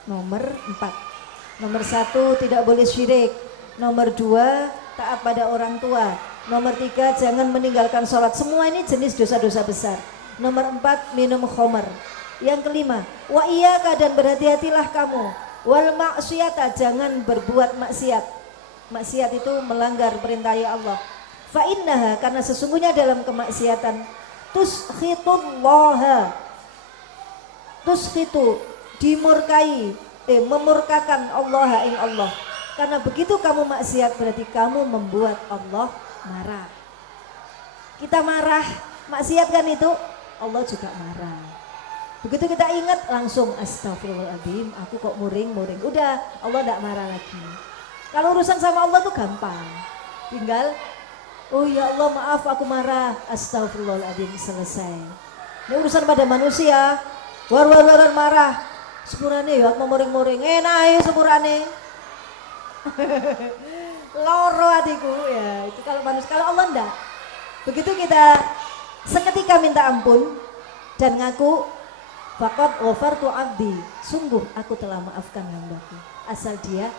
Nomor 4. Nomor 1 tidak boleh syirik. Nomor 2 taat pada orang tua. Nomor 3 jangan meninggalkan sholat. Semua ini jenis dosa-dosa besar. Nomor 4 minum khomer. Yang kelima wa iyyaka dan berhati-hatilah kamu wal maksiyata jangan berbuat maksiat. Maksiat itu melanggar perintah Allah. Fa innaha karena sesungguhnya dalam kemaksiatan tuskhitullaha tuskhitu dimurkai memurkakan Allah ing Allah. Karena begitu kamu maksiat berarti kamu membuat Allah marah. Kita marah, maksiat kan itu, Allah juga marah. Begitu kita ingat langsung astagfirullahaladzim, aku kok muring-muring. Udah, Allah tidak marah lagi. Kalau urusan sama Allah tuh gampang. Tinggal, oh ya Allah maaf aku marah, astagfirullahaladzim, selesai. Ini urusan pada manusia, war marah. Sepurane ya mau muring-muring, enak ayo sepurane. Loro hatiku ya itu kalau manusia. Kalau Allah enggak, begitu kita seketika minta ampun dan ngaku faqad ghafartu abdi, sungguh aku telah maafkan hambaku, asal dia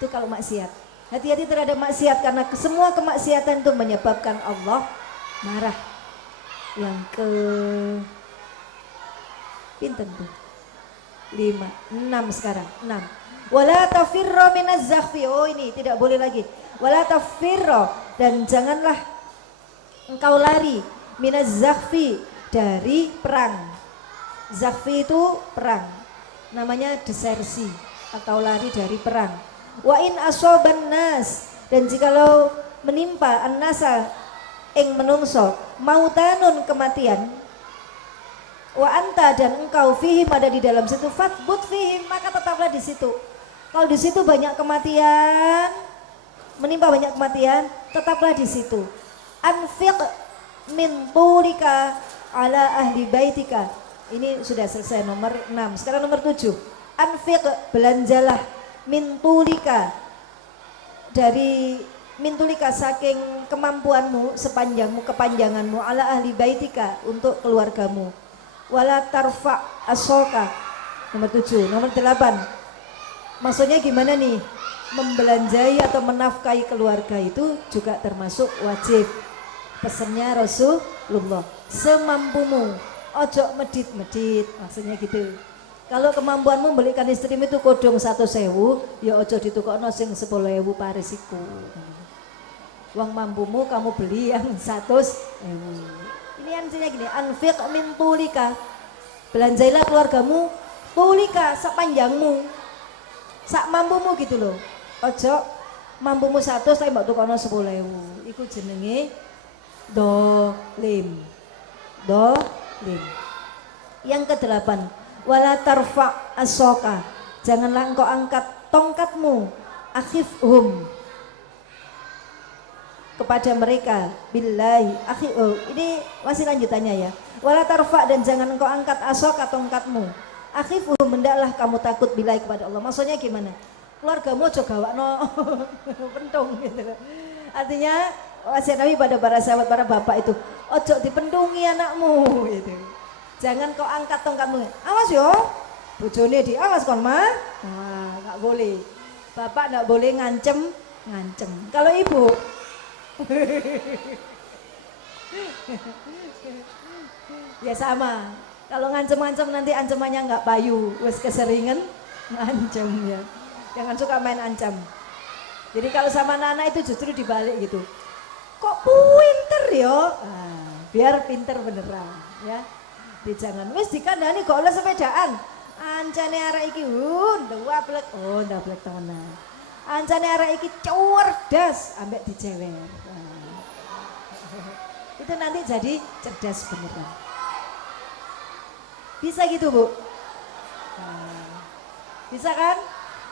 itu kalau maksiat. Hati-hati terhadap maksiat karena semua kemaksiatan itu menyebabkan Allah marah. Yang ke pinten tuh 5, 6 sekarang 6. Wala tafirra minaz zakhfi. Oh ini tidak boleh lagi. Wala tafirra dan janganlah engkau lari minaz zakhfi dari perang. Zakhfi itu perang. Namanya desersi atau lari dari perang. Wa in asoban nas dan jikalau menimpa an-nasa ing menungso mautanun kematian wa anta dan engkau fihim ada di dalam situ fatbut fihim maka tetaplah di situ. Kalau di situ banyak kematian, menimpa banyak kematian, tetaplah di situ. Anfiq min tulika ala ahli baitika. Ini sudah selesai nomor 6. Sekarang nomor 7. Anfiq belanjalah min tulika dari min tulika saking kemampuanmu, sepanjangmu, kepanjanganmu ala ahli baitika untuk keluargamu. Wala tarfa asoka. Nomor 7. Nomor 8. Maksudnya gimana nih? Membelanjai atau menafkahi keluarga itu juga termasuk wajib. Pesannya Rasulullah, semampumu, ojo medit-medit, maksudnya gitu. Kalau kemampuanmu belikan istrimu itu kodong 1.000, ya ojo ditukokno sing 10.000 parisiku. Uang mampumu kamu beli yang 100.000. Ini artinya gini, anfiq min tulika. Belanjailah keluargamu, tulika sepanjangmu. Sak mampumu gitu loh. Ojo mampumu 100 tapi mbak tukono 10.000. Iku jenenge dolim. Dolim. Yang ke-8, wala tarfa asoka. Janganlah engkau angkat tongkatmu akhifhum kepada mereka billahi ini masih lanjutannya ya. Wala tarfa dan jangan engkau angkat asoka tongkatmu akhifu hendaklah kamu takut billahi kepada Allah. Maksudnya gimana? Keluargamu aja gawakno pentung gitu. Artinya wasiat Nabi pada para sahabat, para bapak itu, ojo dipentungi anakmu gitu. Jangan kau angkat tongkatmu. Awas yo. Bojone di awas kon mah. Nah, nggak boleh. Bapak nggak boleh ngancem. Kalau ibu ya sama. Kalau ngancem-ngancem nanti ancamannya nggak payu, wes keseringan ngancem ya. Jangan suka main ancam. Jadi kalau sama Nana itu justru dibalik gitu. Kok pinter yo? Nah, biar pinter beneran ya. Jangan wes dikandani kok oleh sepedaan. Ancane arek iki ndablek. Oh, ndablek temenan. Ancane arek iki cerdas ambek dijewer. Nah. Itu nanti jadi cerdas beneran. Bisa gitu, Bu? Nah. Bisa kan?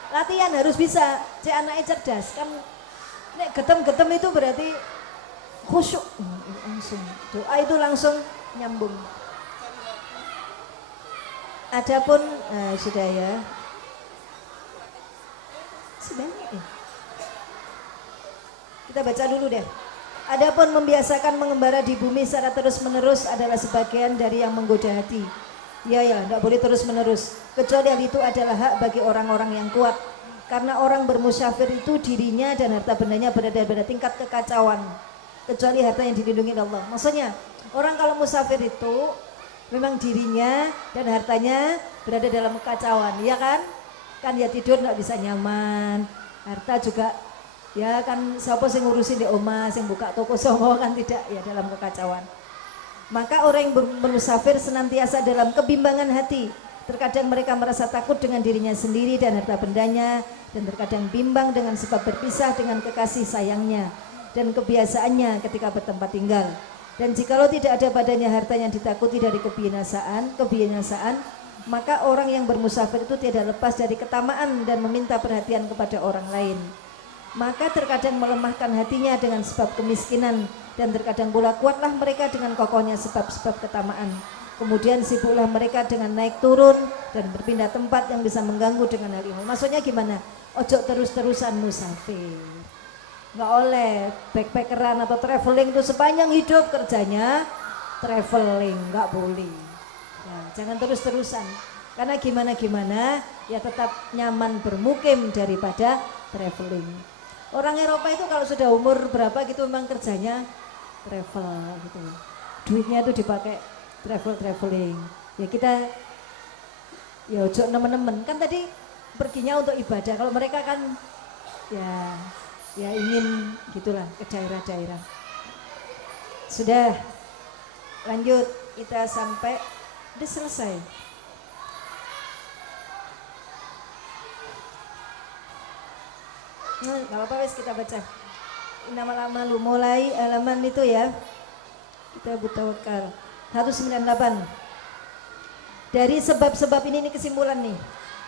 Latihan harus bisa. Cek anaknya cerdas kan. Nek getem-getem itu berarti khusyuk. Langsung doa itu langsung nyambung. Adapun sudah ya. Sudah. Kita baca dulu deh. Adapun membiasakan mengembara di bumi secara terus-menerus adalah sebagian dari yang menggoda hati. Ya, tidak boleh terus-menerus. Kecuali hal itu adalah hak bagi orang-orang yang kuat. Karena orang bermusyafir itu dirinya dan harta bendanya berada pada tingkat kekacauan. Kecuali harta yang dilindungi Allah. Maksudnya, orang kalau musafir itu memang dirinya dan hartanya berada dalam kekacauan, ya kan? Kan ya tidur nggak bisa nyaman, harta juga ya kan siapa sing ngurusin di omah, sing buka toko songo kan tidak ya dalam kekacauan. Maka orang yang bermusafir senantiasa dalam kebimbangan hati. Terkadang mereka merasa takut dengan dirinya sendiri dan harta bendanya, dan terkadang bimbang dengan sebab berpisah dengan kekasih sayangnya dan kebiasaannya ketika bertempat tinggal. Dan jikalau tidak ada padanya harta yang ditakuti dari kebinasaan, maka orang yang bermusafir itu tidak lepas dari ketamaan dan meminta perhatian kepada orang lain. Maka terkadang melemahkan hatinya dengan sebab kemiskinan, dan terkadang pula kuatlah mereka dengan kokohnya sebab-sebab ketamaan. Kemudian sibuklah mereka dengan naik turun dan berpindah tempat yang bisa mengganggu dengan hal ini. Maksudnya gimana? Ojo terus-terusan musafir. Nggak oleh backpackeran atau traveling itu sepanjang hidup kerjanya traveling, nggak boleh ya, jangan terus-terusan karena gimana ya tetap nyaman bermukim daripada traveling. Orang Eropa itu kalau sudah umur berapa gitu memang kerjanya travel gitu, duitnya itu dipakai traveling ya. Kita ya ojo nemen-nemen kan tadi perginya untuk ibadah, kalau mereka kan ya ingin gitulah ke daerah-daerah. Sudah lanjut kita sampai udah selesai. Gak apa-apa wes kita baca. Nama-nama lu mulai halaman itu ya. Kita Tawakal 198. Dari sebab-sebab ini kesimpulan nih.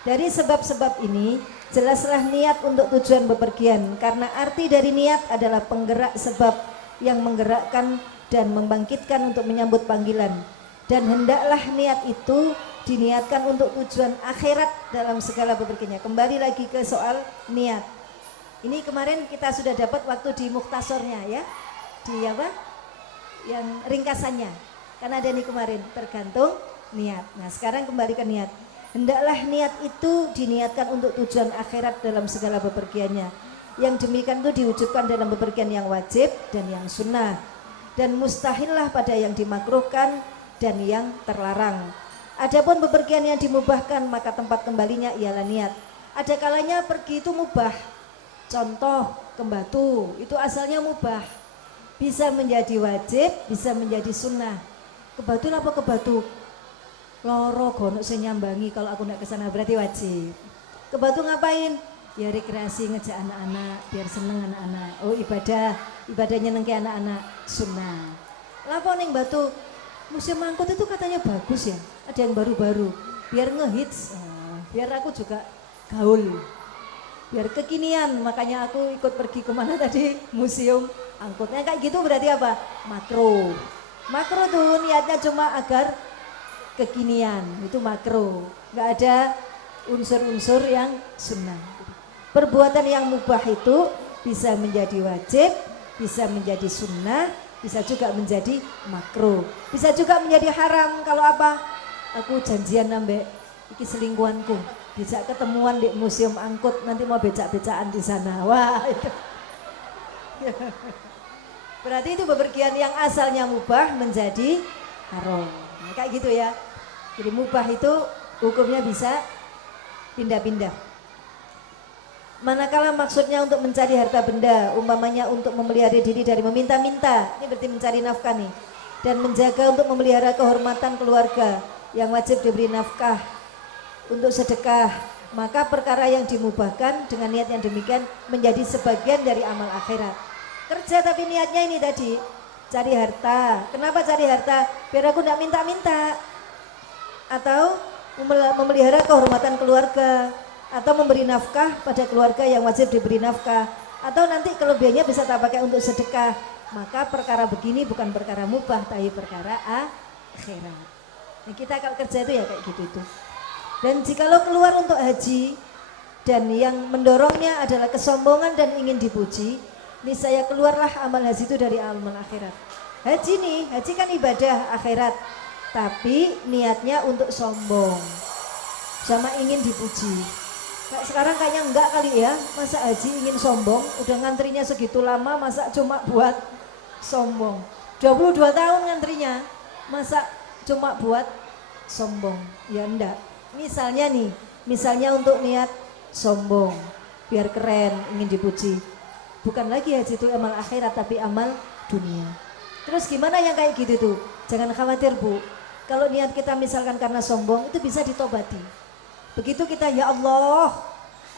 Dari sebab-sebab ini jelaslah niat untuk tujuan bepergian, karena arti dari niat adalah penggerak sebab yang menggerakkan dan membangkitkan untuk menyambut panggilan. Dan hendaklah niat itu diniatkan untuk tujuan akhirat dalam segala bepergiannya. Kembali lagi ke soal niat. Ini kemarin kita sudah dapat waktu di mukhtasornya ya. Di apa? Yang ringkasannya. Karena ada nih kemarin tergantung niat. Nah, sekarang kembali ke niat. Hendaklah niat itu diniatkan untuk tujuan akhirat dalam segala bepergiannya. Yang demikian itu diwujudkan dalam bepergian yang wajib dan yang sunnah. Dan mustahillah pada yang dimakruhkan dan yang terlarang. Adapun bepergian yang dimubahkan maka tempat kembalinya ialah niat. Ada kalanya pergi itu mubah. Contoh ke Batu itu asalnya mubah. Bisa menjadi wajib, bisa menjadi sunnah. Ke Batu apa ke Batu? Loro gonok sing nyambangi, kalau aku nggak kesana berarti wajib. Ke Batu ngapain? Ya rekreasi, ngejak anak-anak biar seneng anak-anak. Oh ibadahnya nengke anak-anak sunnah. Lapo ning Batu museum angkut itu katanya bagus ya, ada yang baru-baru biar ngehits, biar aku juga gaul, biar kekinian, makanya aku ikut pergi kemana tadi, museum angkutnya kayak gitu. Berarti apa? Makro tuh niatnya cuma agar kekinian, itu makro, nggak ada unsur-unsur yang sunnah. Perbuatan yang mubah itu bisa menjadi wajib, bisa menjadi sunnah, bisa juga menjadi makro, bisa juga menjadi haram. Kalau apa? Aku janjian nambah iki selingkuhanku, bisa ketemuan di museum angkut, nanti mau becak-becakan di sana. Wah, itu. Berarti itu bepergian yang asalnya mubah menjadi haram. Nah, kayak gitu ya. Jadi mubah itu hukumnya bisa pindah-pindah. Manakala maksudnya untuk mencari harta benda, umpamanya untuk memelihara diri dari meminta-minta, ini berarti mencari nafkah nih, dan menjaga untuk memelihara kehormatan keluarga yang wajib diberi nafkah, untuk sedekah, maka perkara yang dimubahkan dengan niat yang demikian menjadi sebagian dari amal akhirat. Kerja tapi niatnya ini tadi, cari harta. Kenapa cari harta? Biar aku tidak minta-minta, atau memelihara kehormatan keluarga, atau memberi nafkah pada keluarga yang wajib diberi nafkah, atau nanti kelebihannya bisa tak pakai untuk sedekah. Maka perkara begini bukan perkara mubah, tapi perkara akhirat. Nah, kita kalau kerja itu ya kayak gitu itu. Dan jikalau keluar untuk haji dan yang mendorongnya adalah kesombongan dan ingin dipuji, niscaya keluarlah amal haji itu dari amal akhirat. Haji nih, haji kan ibadah akhirat, tapi niatnya untuk sombong sama ingin dipuji. Kayak sekarang kayaknya enggak kali ya, masa haji ingin sombong, udah ngantrinya segitu lama, masa cuma buat sombong. 22 tahun ngantrinya, masa cuma buat sombong? Ya enggak. Misalnya nih, misalnya untuk niat sombong, biar keren, ingin dipuji. Bukan lagi haji itu amal akhirat, tapi amal dunia. Terus gimana yang kayak gitu tuh? Jangan khawatir Bu, kalau niat kita misalkan karena sombong, itu bisa ditobati. Begitu kita, ya Allah,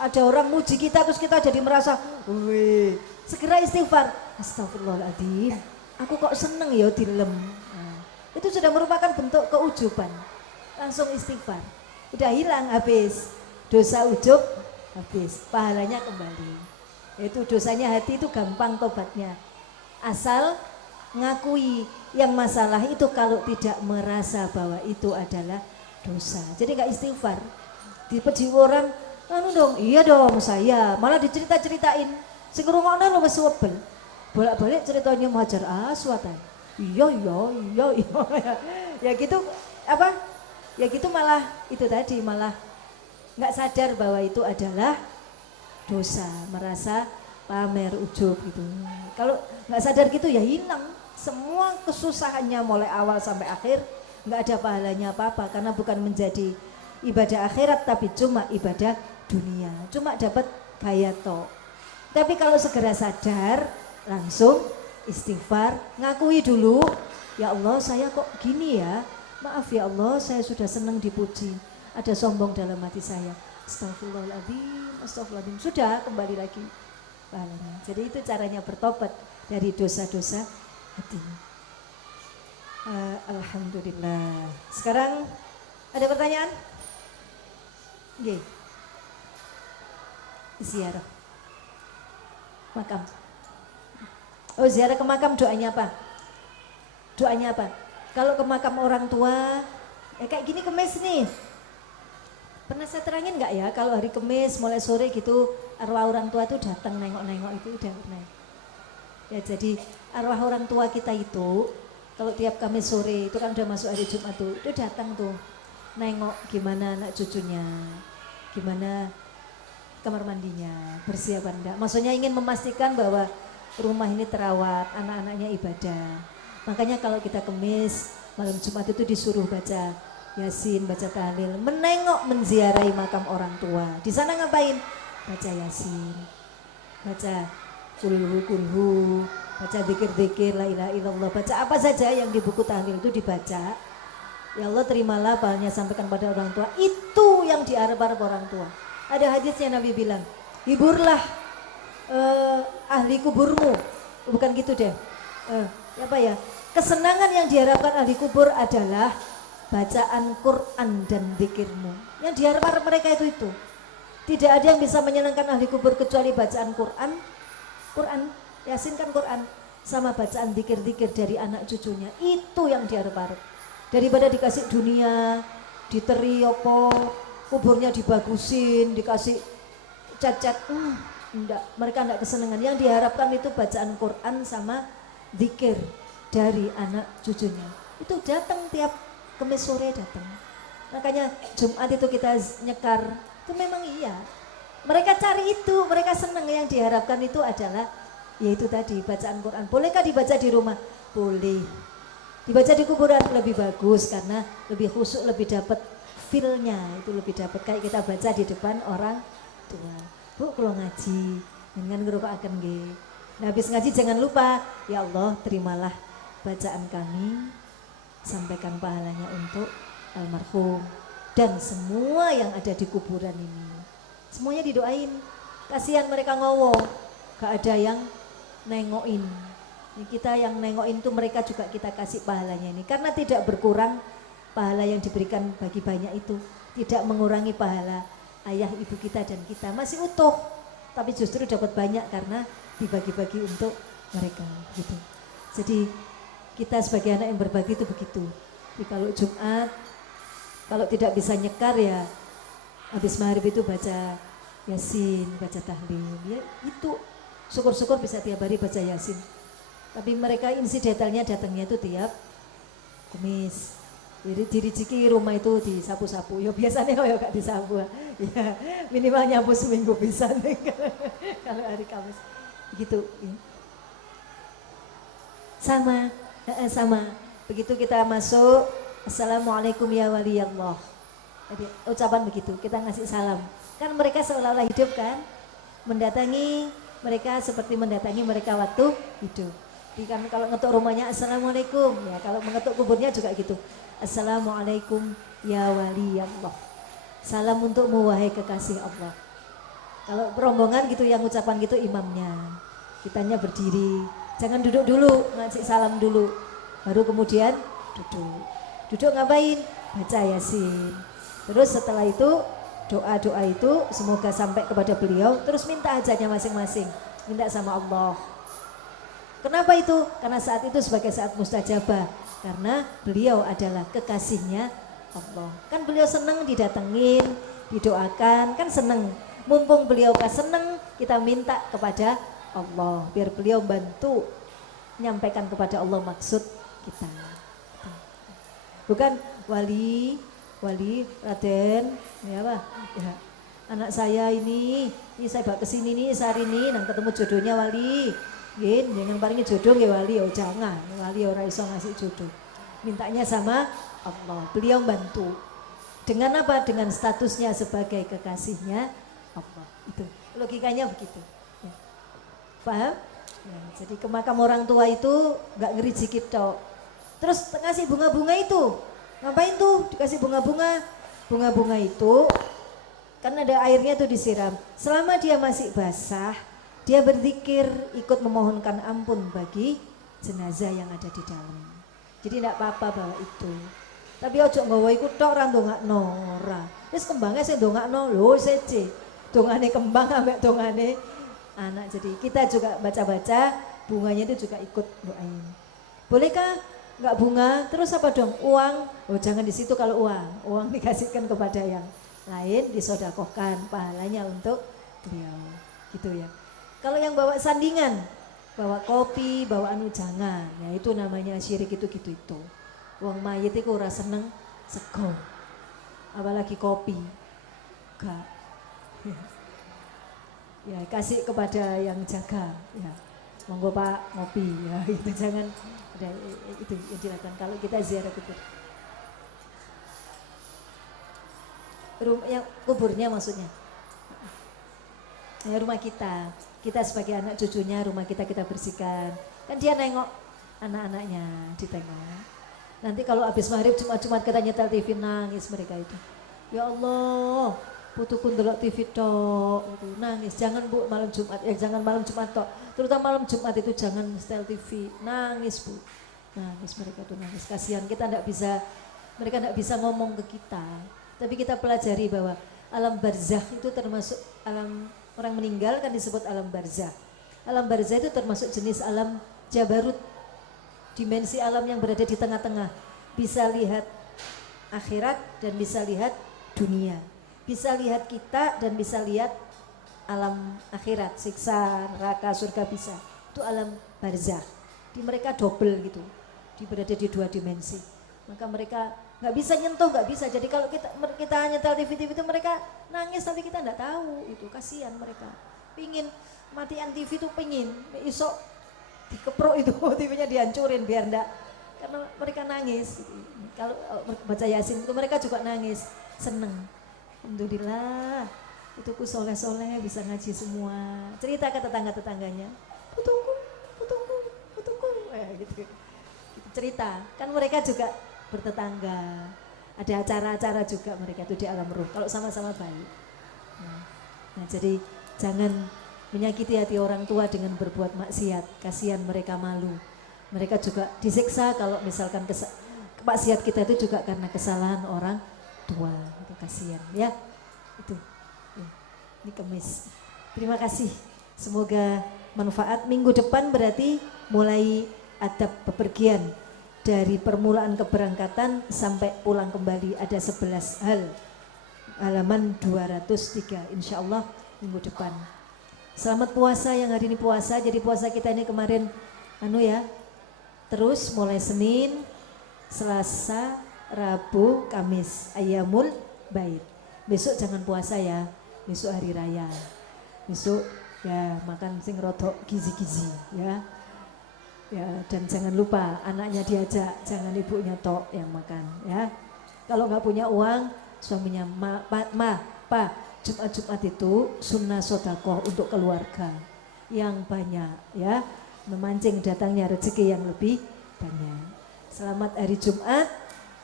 ada orang muji kita terus kita jadi merasa, wih, segera istighfar. Astagfirullahaladzim, aku kok seneng ya dilem. Nah, itu sudah merupakan bentuk keujuban. Langsung istighfar, udah hilang, habis dosa ujub, habis pahalanya kembali. Itu dosanya hati itu gampang tobatnya, asal ngakui yang masalah itu kalau tidak merasa bahwa itu adalah dosa. Jadi gak istighfar. Dipuji orang, anu dong, iya dong saya, malah dicerita-ceritain. Sing ngrungokno lho wis webel. Bolak-balik ceritanya Hajar Aswad. Iya. Ya gitu apa? Ya gitu malah itu tadi malah enggak sadar bahwa itu adalah dosa, merasa pamer ujub gitu. Kalau enggak sadar gitu ya hilang semua kesusahannya mulai awal sampai akhir, enggak ada pahalanya apa-apa karena bukan menjadi ibadah akhirat tapi cuma ibadah dunia, cuma dapat gaya tok. Tapi kalau segera sadar, langsung istighfar, ngakui dulu, ya Allah saya kok gini ya, maaf ya Allah saya sudah senang dipuji, ada sombong dalam hati saya, astagfirullahaladzim, sudah kembali lagi pahalanya. Jadi itu caranya bertobat dari dosa-dosa hati. Alhamdulillah. Sekarang ada pertanyaan? Nggih. Ziarah makam. Oh, ziarah ke makam doanya apa? Doanya apa? Kalau ke makam orang tua, kayak gini Kemis nih. Pernah saya terangin nggak ya? Kalau hari Kemis mulai sore gitu, arwah orang tua tuh datang nengok-nengok itu udah pernah. Ya jadi arwah orang tua kita itu, kalau tiap Kamis sore itu kan udah masuk hari Jumat tuh, itu datang tuh. Nengok gimana anak cucunya, gimana kamar mandinya, bersih apa enggak. Maksudnya ingin memastikan bahwa rumah ini terawat, anak-anaknya ibadah. Makanya kalau kita Kemis, malam Jumat itu disuruh baca Yasin, baca tahlil, menengok, menziarahi makam orang tua. Di sana ngapain? Baca Yasin, baca kulhu, baca zikir-zikir, la ilaha illallah, baca apa saja yang di buku tahlil itu dibaca. Ya Allah terimalah pahalanya sampaikan pada orang tua. Itu yang diharap-harap orang tua. Ada hadisnya Nabi bilang, hiburlah ahli kuburmu. Bukan gitu deh. Apa ya? Kesenangan yang diharapkan ahli kubur adalah bacaan Quran dan zikirmu. Yang diharapkan mereka itu. Tidak ada yang bisa menyenangkan ahli kubur kecuali bacaan Quran, Yasin kan Quran, sama bacaan zikir-zikir dari anak cucunya. Itu yang diharap-harap. Daripada dikasih dunia, diteri opo, kuburnya dibagusin, dikasih cat-cat, enggak, mereka enggak kesenangan. Yang diharapkan itu bacaan Quran sama zikir dari anak cucunya. Itu datang tiap Kamis sore datang. Makanya Jumat itu kita nyekar, itu memang iya. Mereka cari itu, mereka senang, yang diharapkan itu adalah yaitu tadi bacaan Quran. Bolehkah dibaca di rumah? Boleh. Dibaca di kuburan lebih bagus karena lebih khusyuk, lebih dapat feel-nya, itu lebih dapat kayak kita baca di depan orang tua. Bu, kalau ngaji, dengan ngerokok akan nggih. Nah, habis ngaji jangan lupa, ya Allah terimalah bacaan kami, sampaikan pahalanya untuk almarhum dan semua yang ada di kuburan ini. Semuanya didoain. Kasihan mereka ngowo, gak ada yang nengokin. Ini kita yang nengokin itu mereka juga kita kasih pahalanya ini. Karena tidak berkurang pahala yang diberikan bagi banyak itu. Tidak mengurangi pahala ayah ibu kita dan kita. Masih utuh. Tapi justru dapat banyak karena dibagi-bagi untuk mereka. Gitu. Jadi kita sebagai anak yang berbagi itu begitu. Jadi kalau Jumat, kalau tidak bisa nyekar ya habis maghrib itu baca Yasin, baca tahlil. Ya itu syukur-syukur bisa tiap hari baca Yasin. Tapi mereka insidentalnya datangnya itu tiap Kamis. Jadi diriciki rumah itu disapu-sapu. Ya biasanya kalau gak disapu. Ya minimal nyapu seminggu bisa kalau hari Kamis. Gitu. Ya. Sama. Begitu kita masuk, Assalamualaikum ya waliyallah. Jadi ucapan begitu, kita ngasih salam. Kan mereka seolah-olah hidup kan, mendatangi mereka seperti mendatangi mereka waktu hidup. Jadi kan kalau ngetuk rumahnya Assalamualaikum, ya kalau mengetuk kuburnya juga gitu. Assalamualaikum ya waliyallah. Salam untukmu wahai kekasih Allah. Kalau rombongan gitu yang ucapan gitu imamnya, kitanya berdiri. Jangan duduk dulu, ngasih salam dulu. Baru kemudian duduk. Duduk ngapain? Baca Yasin. Terus setelah itu doa-doa itu semoga sampai kepada beliau. Terus minta hajatnya masing-masing. Minta sama Allah. Kenapa itu? Karena saat itu sebagai saat mustajabah. Karena beliau adalah kekasihnya Allah. Kan beliau senang didatengin, didoakan. Kan senang. Mumpung beliau senang, kita minta kepada Allah. Biar beliau bantu menyampaikan kepada Allah maksud kita. Bukan wali Raden, ya apa? Ya, anak saya ini saya bawa kesini nih sehari ini, nang ketemu jodohnya wali. Gin, jangan paringi jodoh ya wali, oh jangan, wali orang iso ngasih jodoh. Mintanya sama Allah, beliau bantu. Dengan apa? Dengan statusnya sebagai kekasihnya Allah. Itu logikanya begitu. Ya. Paham? Ya, jadi ke makam orang tua itu nggak ngerijiki tok. Terus ngasih bunga-bunga itu. Ngapain tuh dikasih bunga-bunga? Bunga-bunga itu kan ada airnya tuh disiram. Selama dia masih basah, dia berzikir ikut memohonkan ampun bagi jenazah yang ada di dalam. Jadi tidak apa-apa bawa itu. Tapi ojo nggawa iku tok ora ndongakno ora. Wis kembangnya sing ndongakno lho sece. Dongane kembang ambek dongane anak. Jadi kita juga baca-baca bunganya itu juga ikut doain. Bolehkah? Enggak bunga, terus apa dong? Uang? Oh jangan di situ kalau uang. Uang dikasihkan kepada yang lain, disodakohkan pahalanya untuk beliau. Gitu ya. Kalau yang bawa sandingan, bawa kopi, bawa anu jangan. Ya itu namanya syirik itu gitu. Uang mayit itu ora seneng sego. Apalagi kopi. Enggak. Ya kasih kepada yang jaga. Ya. Monggo Pak ngopi ya. Itu jangan ada itu yang dilakukan kalau kita ziarah kubur. Yang kuburnya maksudnya. Ya, rumah kita sebagai anak cucunya, rumah kita bersihkan. Kan dia nengok anak-anaknya, ditengok. Nanti kalau habis maghrib Jumat kita nyetel TV nangis mereka itu. Ya Allah, putuku ndelok TV tok, nangis. Jangan Bu malam Jumat, jangan malam Jumat tok. Terutama malam Jumat itu jangan setel TV, nangis Bu. Nangis mereka tuh nangis. Kasihan kita mereka tidak bisa ngomong ke kita. Tapi kita pelajari bahwa alam barzakh itu termasuk alam orang meninggal kan disebut alam barzakh. Alam barzakh itu termasuk jenis alam jabarut. Dimensi alam yang berada di tengah-tengah. Bisa lihat akhirat dan bisa lihat dunia. Bisa lihat kita dan bisa lihat alam akhirat, siksa, neraka, surga bisa. Itu alam barzakh. Di mereka double gitu. Berada di dua dimensi. Maka mereka nggak bisa nyentuh, nggak bisa. Jadi kalau kita nyetel TV itu mereka nangis tapi kita nggak tahu, itu kasihan mereka. Pingin matian TV itu pingin, isok dikeprok itu TV-nya dihancurin biar enggak, karena mereka nangis. Kalau baca Yasin itu mereka juga nangis, seneng. Alhamdulillah, itu ku soleh-soleh bisa ngaji semua. Cerita ke tetangga-tetangganya, putuku, gitu. Cerita, kan mereka juga bertetangga, ada acara-acara juga mereka itu di alam ruh kalau sama-sama baik. Nah, jadi jangan menyakiti hati orang tua dengan berbuat maksiat, kasihan mereka malu. Mereka juga disiksa kalau misalkan maksiat kita itu juga karena kesalahan orang tua, itu kasihan ya. Itu ya. Ini Kemis. Terima kasih, semoga manfaat. Minggu depan berarti mulai adab bepergian. Dari permulaan keberangkatan sampai pulang kembali ada 11 hal. Halaman 203 insya Allah minggu depan. Selamat puasa yang hari ini puasa. Jadi puasa kita ini kemarin terus mulai Senin, Selasa, Rabu, Kamis, Ayyamul Bait. Besok jangan puasa ya, besok hari raya. Besok ya makan sing rodok gizi-gizi ya. Ya, dan jangan lupa anaknya diajak, jangan ibunya tok yang makan ya. Kalau nggak punya uang, suaminya pa, Jumat itu sunnah sodakoh untuk keluarga yang banyak ya, memancing datangnya rezeki yang lebih banyak. Selamat hari Jumat,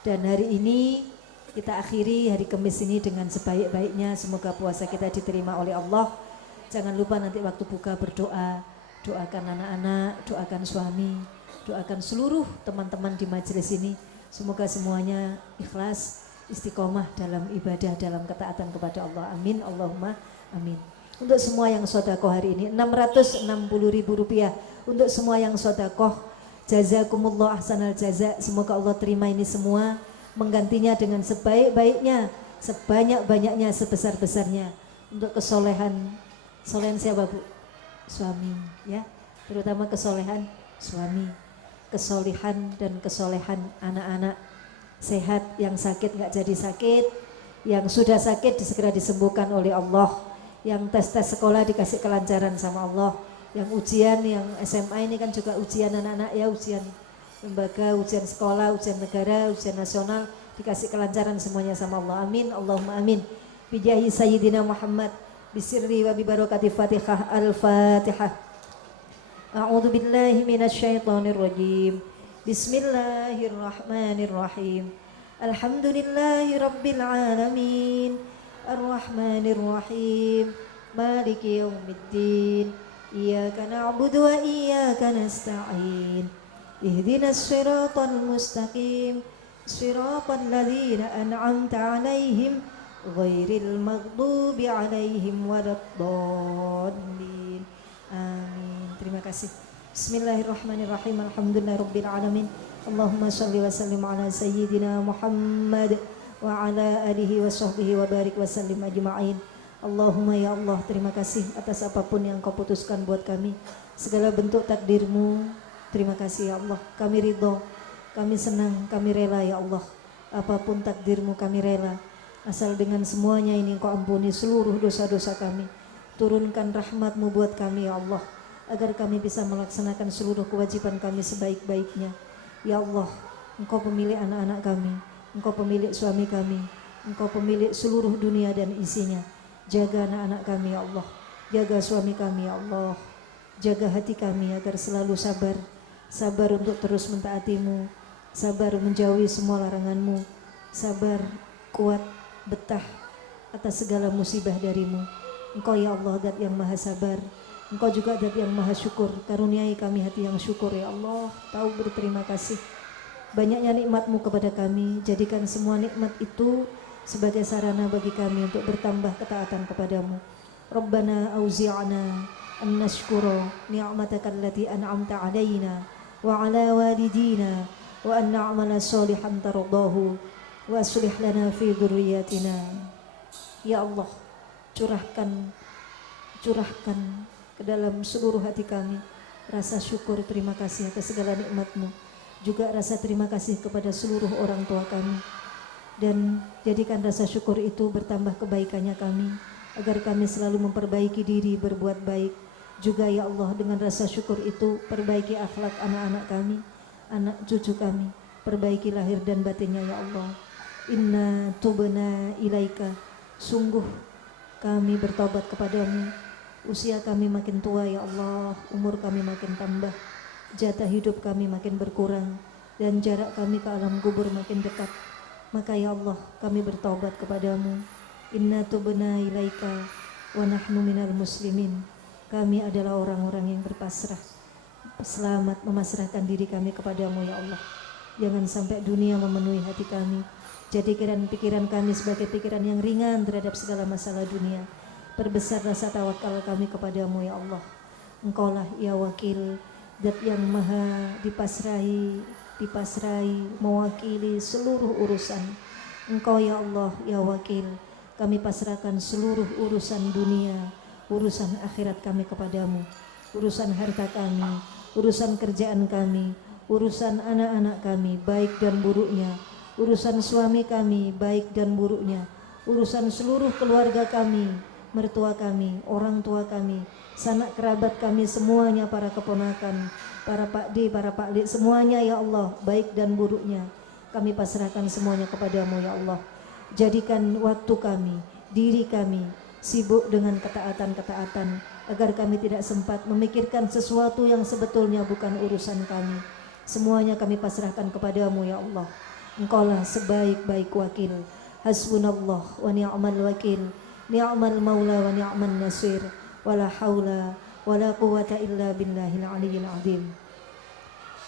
dan hari ini kita akhiri hari Kamis ini dengan sebaik-baiknya. Semoga puasa kita diterima oleh Allah. Jangan lupa nanti waktu buka berdoa. Doakan anak-anak, doakan suami, doakan seluruh teman-teman di majelis ini. Semoga semuanya ikhlas, istiqomah dalam ibadah, dalam ketaatan kepada Allah. Amin, Allahumma amin. Untuk semua yang sodakoh hari ini, Rp660.000. Untuk semua yang sodakoh, jazakumullah ahsanal jaza. Semoga Allah terima ini semua, menggantinya dengan sebaik-baiknya, sebanyak-banyaknya, sebesar-besarnya. Untuk kesolehan siapa Bu? Suami ya, terutama kesolehan suami, kesolihan dan kesolehan anak-anak, sehat, yang sakit nggak jadi sakit, yang sudah sakit segera disembuhkan oleh Allah, yang tes sekolah dikasih kelancaran sama Allah, yang ujian, yang SMA ini kan juga ujian anak-anak ya, ujian lembaga, ujian sekolah, ujian negara, ujian nasional, dikasih kelancaran semuanya sama Allah. Amin, Allahumma amin. Bijahi Sayyidina Muhammad, bisirri wa bibarakati Fatihah. Al-Fatihah. A'udzu billahi minasyaitonir rajim. Bismillahirrahmanirrahim. Alhamdulillahi rabbil alamin. Ar-Rahmanir Rahim. Maliki yaumiddin. Iyyaka na'budu wa iyyaka nasta'in. Ihdinas siratal mustaqim. Siratal ladzina an'amta 'alaihim ghairil maghdubi 'alaihim waladdallin. Amin. Terima kasih. Bismillahirrahmanirrahim. Alhamdulillahirabbil alamin. Allahumma shalli wa sallim ala sayyidina Muhammad wa ala alihi wa sahbihi wa barik wa sallim ajma'in. Allahumma ya Allah, terima kasih atas apapun yang Kau putuskan buat kami, segala bentuk takdir-Mu. Terima kasih ya Allah. Kami ridho, kami senang, kami rela ya Allah. Apapun takdir-Mu kami rela. Asal dengan semuanya ini Engkau ampuni seluruh dosa-dosa kami. Turunkan rahmat-Mu buat kami ya Allah, agar kami bisa melaksanakan seluruh kewajiban kami sebaik-baiknya. Ya Allah, Engkau pemilik anak-anak kami, Engkau pemilik suami kami, Engkau pemilik seluruh dunia dan isinya. Jaga anak-anak kami ya Allah, jaga suami kami ya Allah, jaga hati kami agar selalu sabar, sabar untuk terus mentaati-Mu, sabar menjauhi semua larangan-Mu, sabar, kuat, betah atas segala musibah dari-Mu. Engkau ya Allah zat yang maha sabar, Engkau juga zat yang maha syukur. Karuniai kami hati yang syukur ya Allah, tahu berterima kasih. Banyaknya nikmat-Mu kepada kami, jadikan semua nikmat itu sebagai sarana bagi kami untuk bertambah ketaatan kepada-Mu. Rabbana auzi'na an nashkura ni'mataka allati an'amta 'alaina wa 'ala walidina wa an na'mala shalihan tardahu wa aslih lana fi dzurriyyatina. Ya Allah, curahkan ke dalam seluruh hati kami rasa syukur, terima kasih atas segala nikmat-Mu, juga rasa terima kasih kepada seluruh orang tua kami. dan jadikan rasa syukur itu bertambah kebaikannya kami, agar kami selalu memperbaiki diri berbuat baik. Juga ya Allah, dengan rasa syukur itu perbaiki akhlak anak-anak kami, anak cucu kami, perbaiki lahir dan batinnya ya Allah. Inna tubna ilaika, sungguh kami bertobat kepadamu. Usia kami makin tua ya Allah, umur kami makin tambah, jatah hidup kami makin berkurang, dan jarak kami ke alam kubur makin dekat. Maka ya Allah, kami bertobat kepadamu. Inna tubna ilaika wa nahnu minal muslimin. Kami adalah orang-orang yang berpasrah, selamat memasrahkan diri kami kepadamu ya Allah. Jangan sampai dunia memenuhi hati kami. Jadikan pikiran kami sebagai pikiran yang ringan terhadap segala masalah dunia. Perbesar rasa tawakal kami kepadamu ya Allah. Engkaulah ya wakil, zat yang maha dipasrahi, mewakili seluruh urusan. Engkau ya Allah ya wakil, kami pasrahkan seluruh urusan dunia, urusan akhirat kami kepadamu, urusan harta kami, urusan kerjaan kami, urusan anak-anak kami baik dan buruknya, urusan suami kami baik dan buruknya, urusan seluruh keluarga kami, mertua kami, orang tua kami, sanak kerabat kami semuanya, para keponakan, para pakde, para paklik semuanya ya Allah, baik dan buruknya kami pasrahkan semuanya kepadamu ya Allah. Jadikan waktu kami, diri kami sibuk dengan ketaatan-ketaatan, agar kami tidak sempat memikirkan sesuatu yang sebetulnya bukan urusan kami. Semuanya kami pasrahkan kepadamu ya Allah. Engkaulah sebaik-baik wakil. Hasbunallah wa ni'mal wakil, ni'mal maula wa ni'man nasir, wala haula wala quwwata illa billahil aliyyil azim.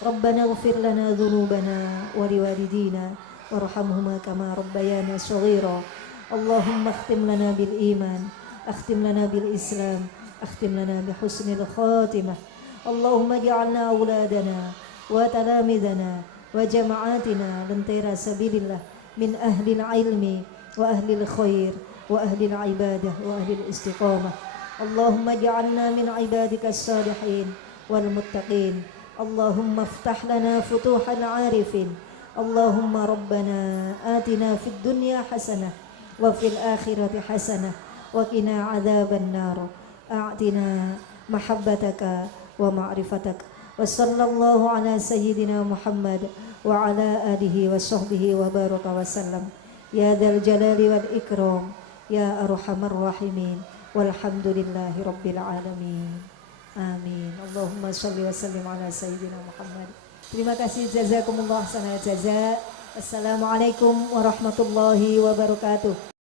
Rabbana ighfir lana dhunubana wa liwalidina warhamhuma kama rabbayana shaghira. Allahumma akhtim lana bil iman, akhtim lana bil islam, akhtim lana bi husnil khatimah. Allahumma ja'alna auladana wa talamidana wa jama'atina lantira sabilillah min ahli ilmi wa ahli khair wa ahli ibadah wa ahli istiqamah. Allahumma ja'alna min ibadika as-salihin wal muttaqin. Allahumma iftah lana futuhal arifin. Allahumma rabbana atina fid dunya hasanah wa fil akhirati hasanah wa qina adzaban nar. A'tina mahabbataka wa ma'rifataka. Wa sallallahu ala sayyidina Muhammad wa ala alihi wa sahbihi wa baraka wa sallam. Ya dzal jalali wal ikram, ya arhamar rahimin. Walhamdulillahi rabbil alamin. Amin. Allahumma shalli wa sallim ala sayyidina Muhammad. Terima kasih, jazakumullah sana jaza. Assalamualaikum warahmatullahi wabarakatuh.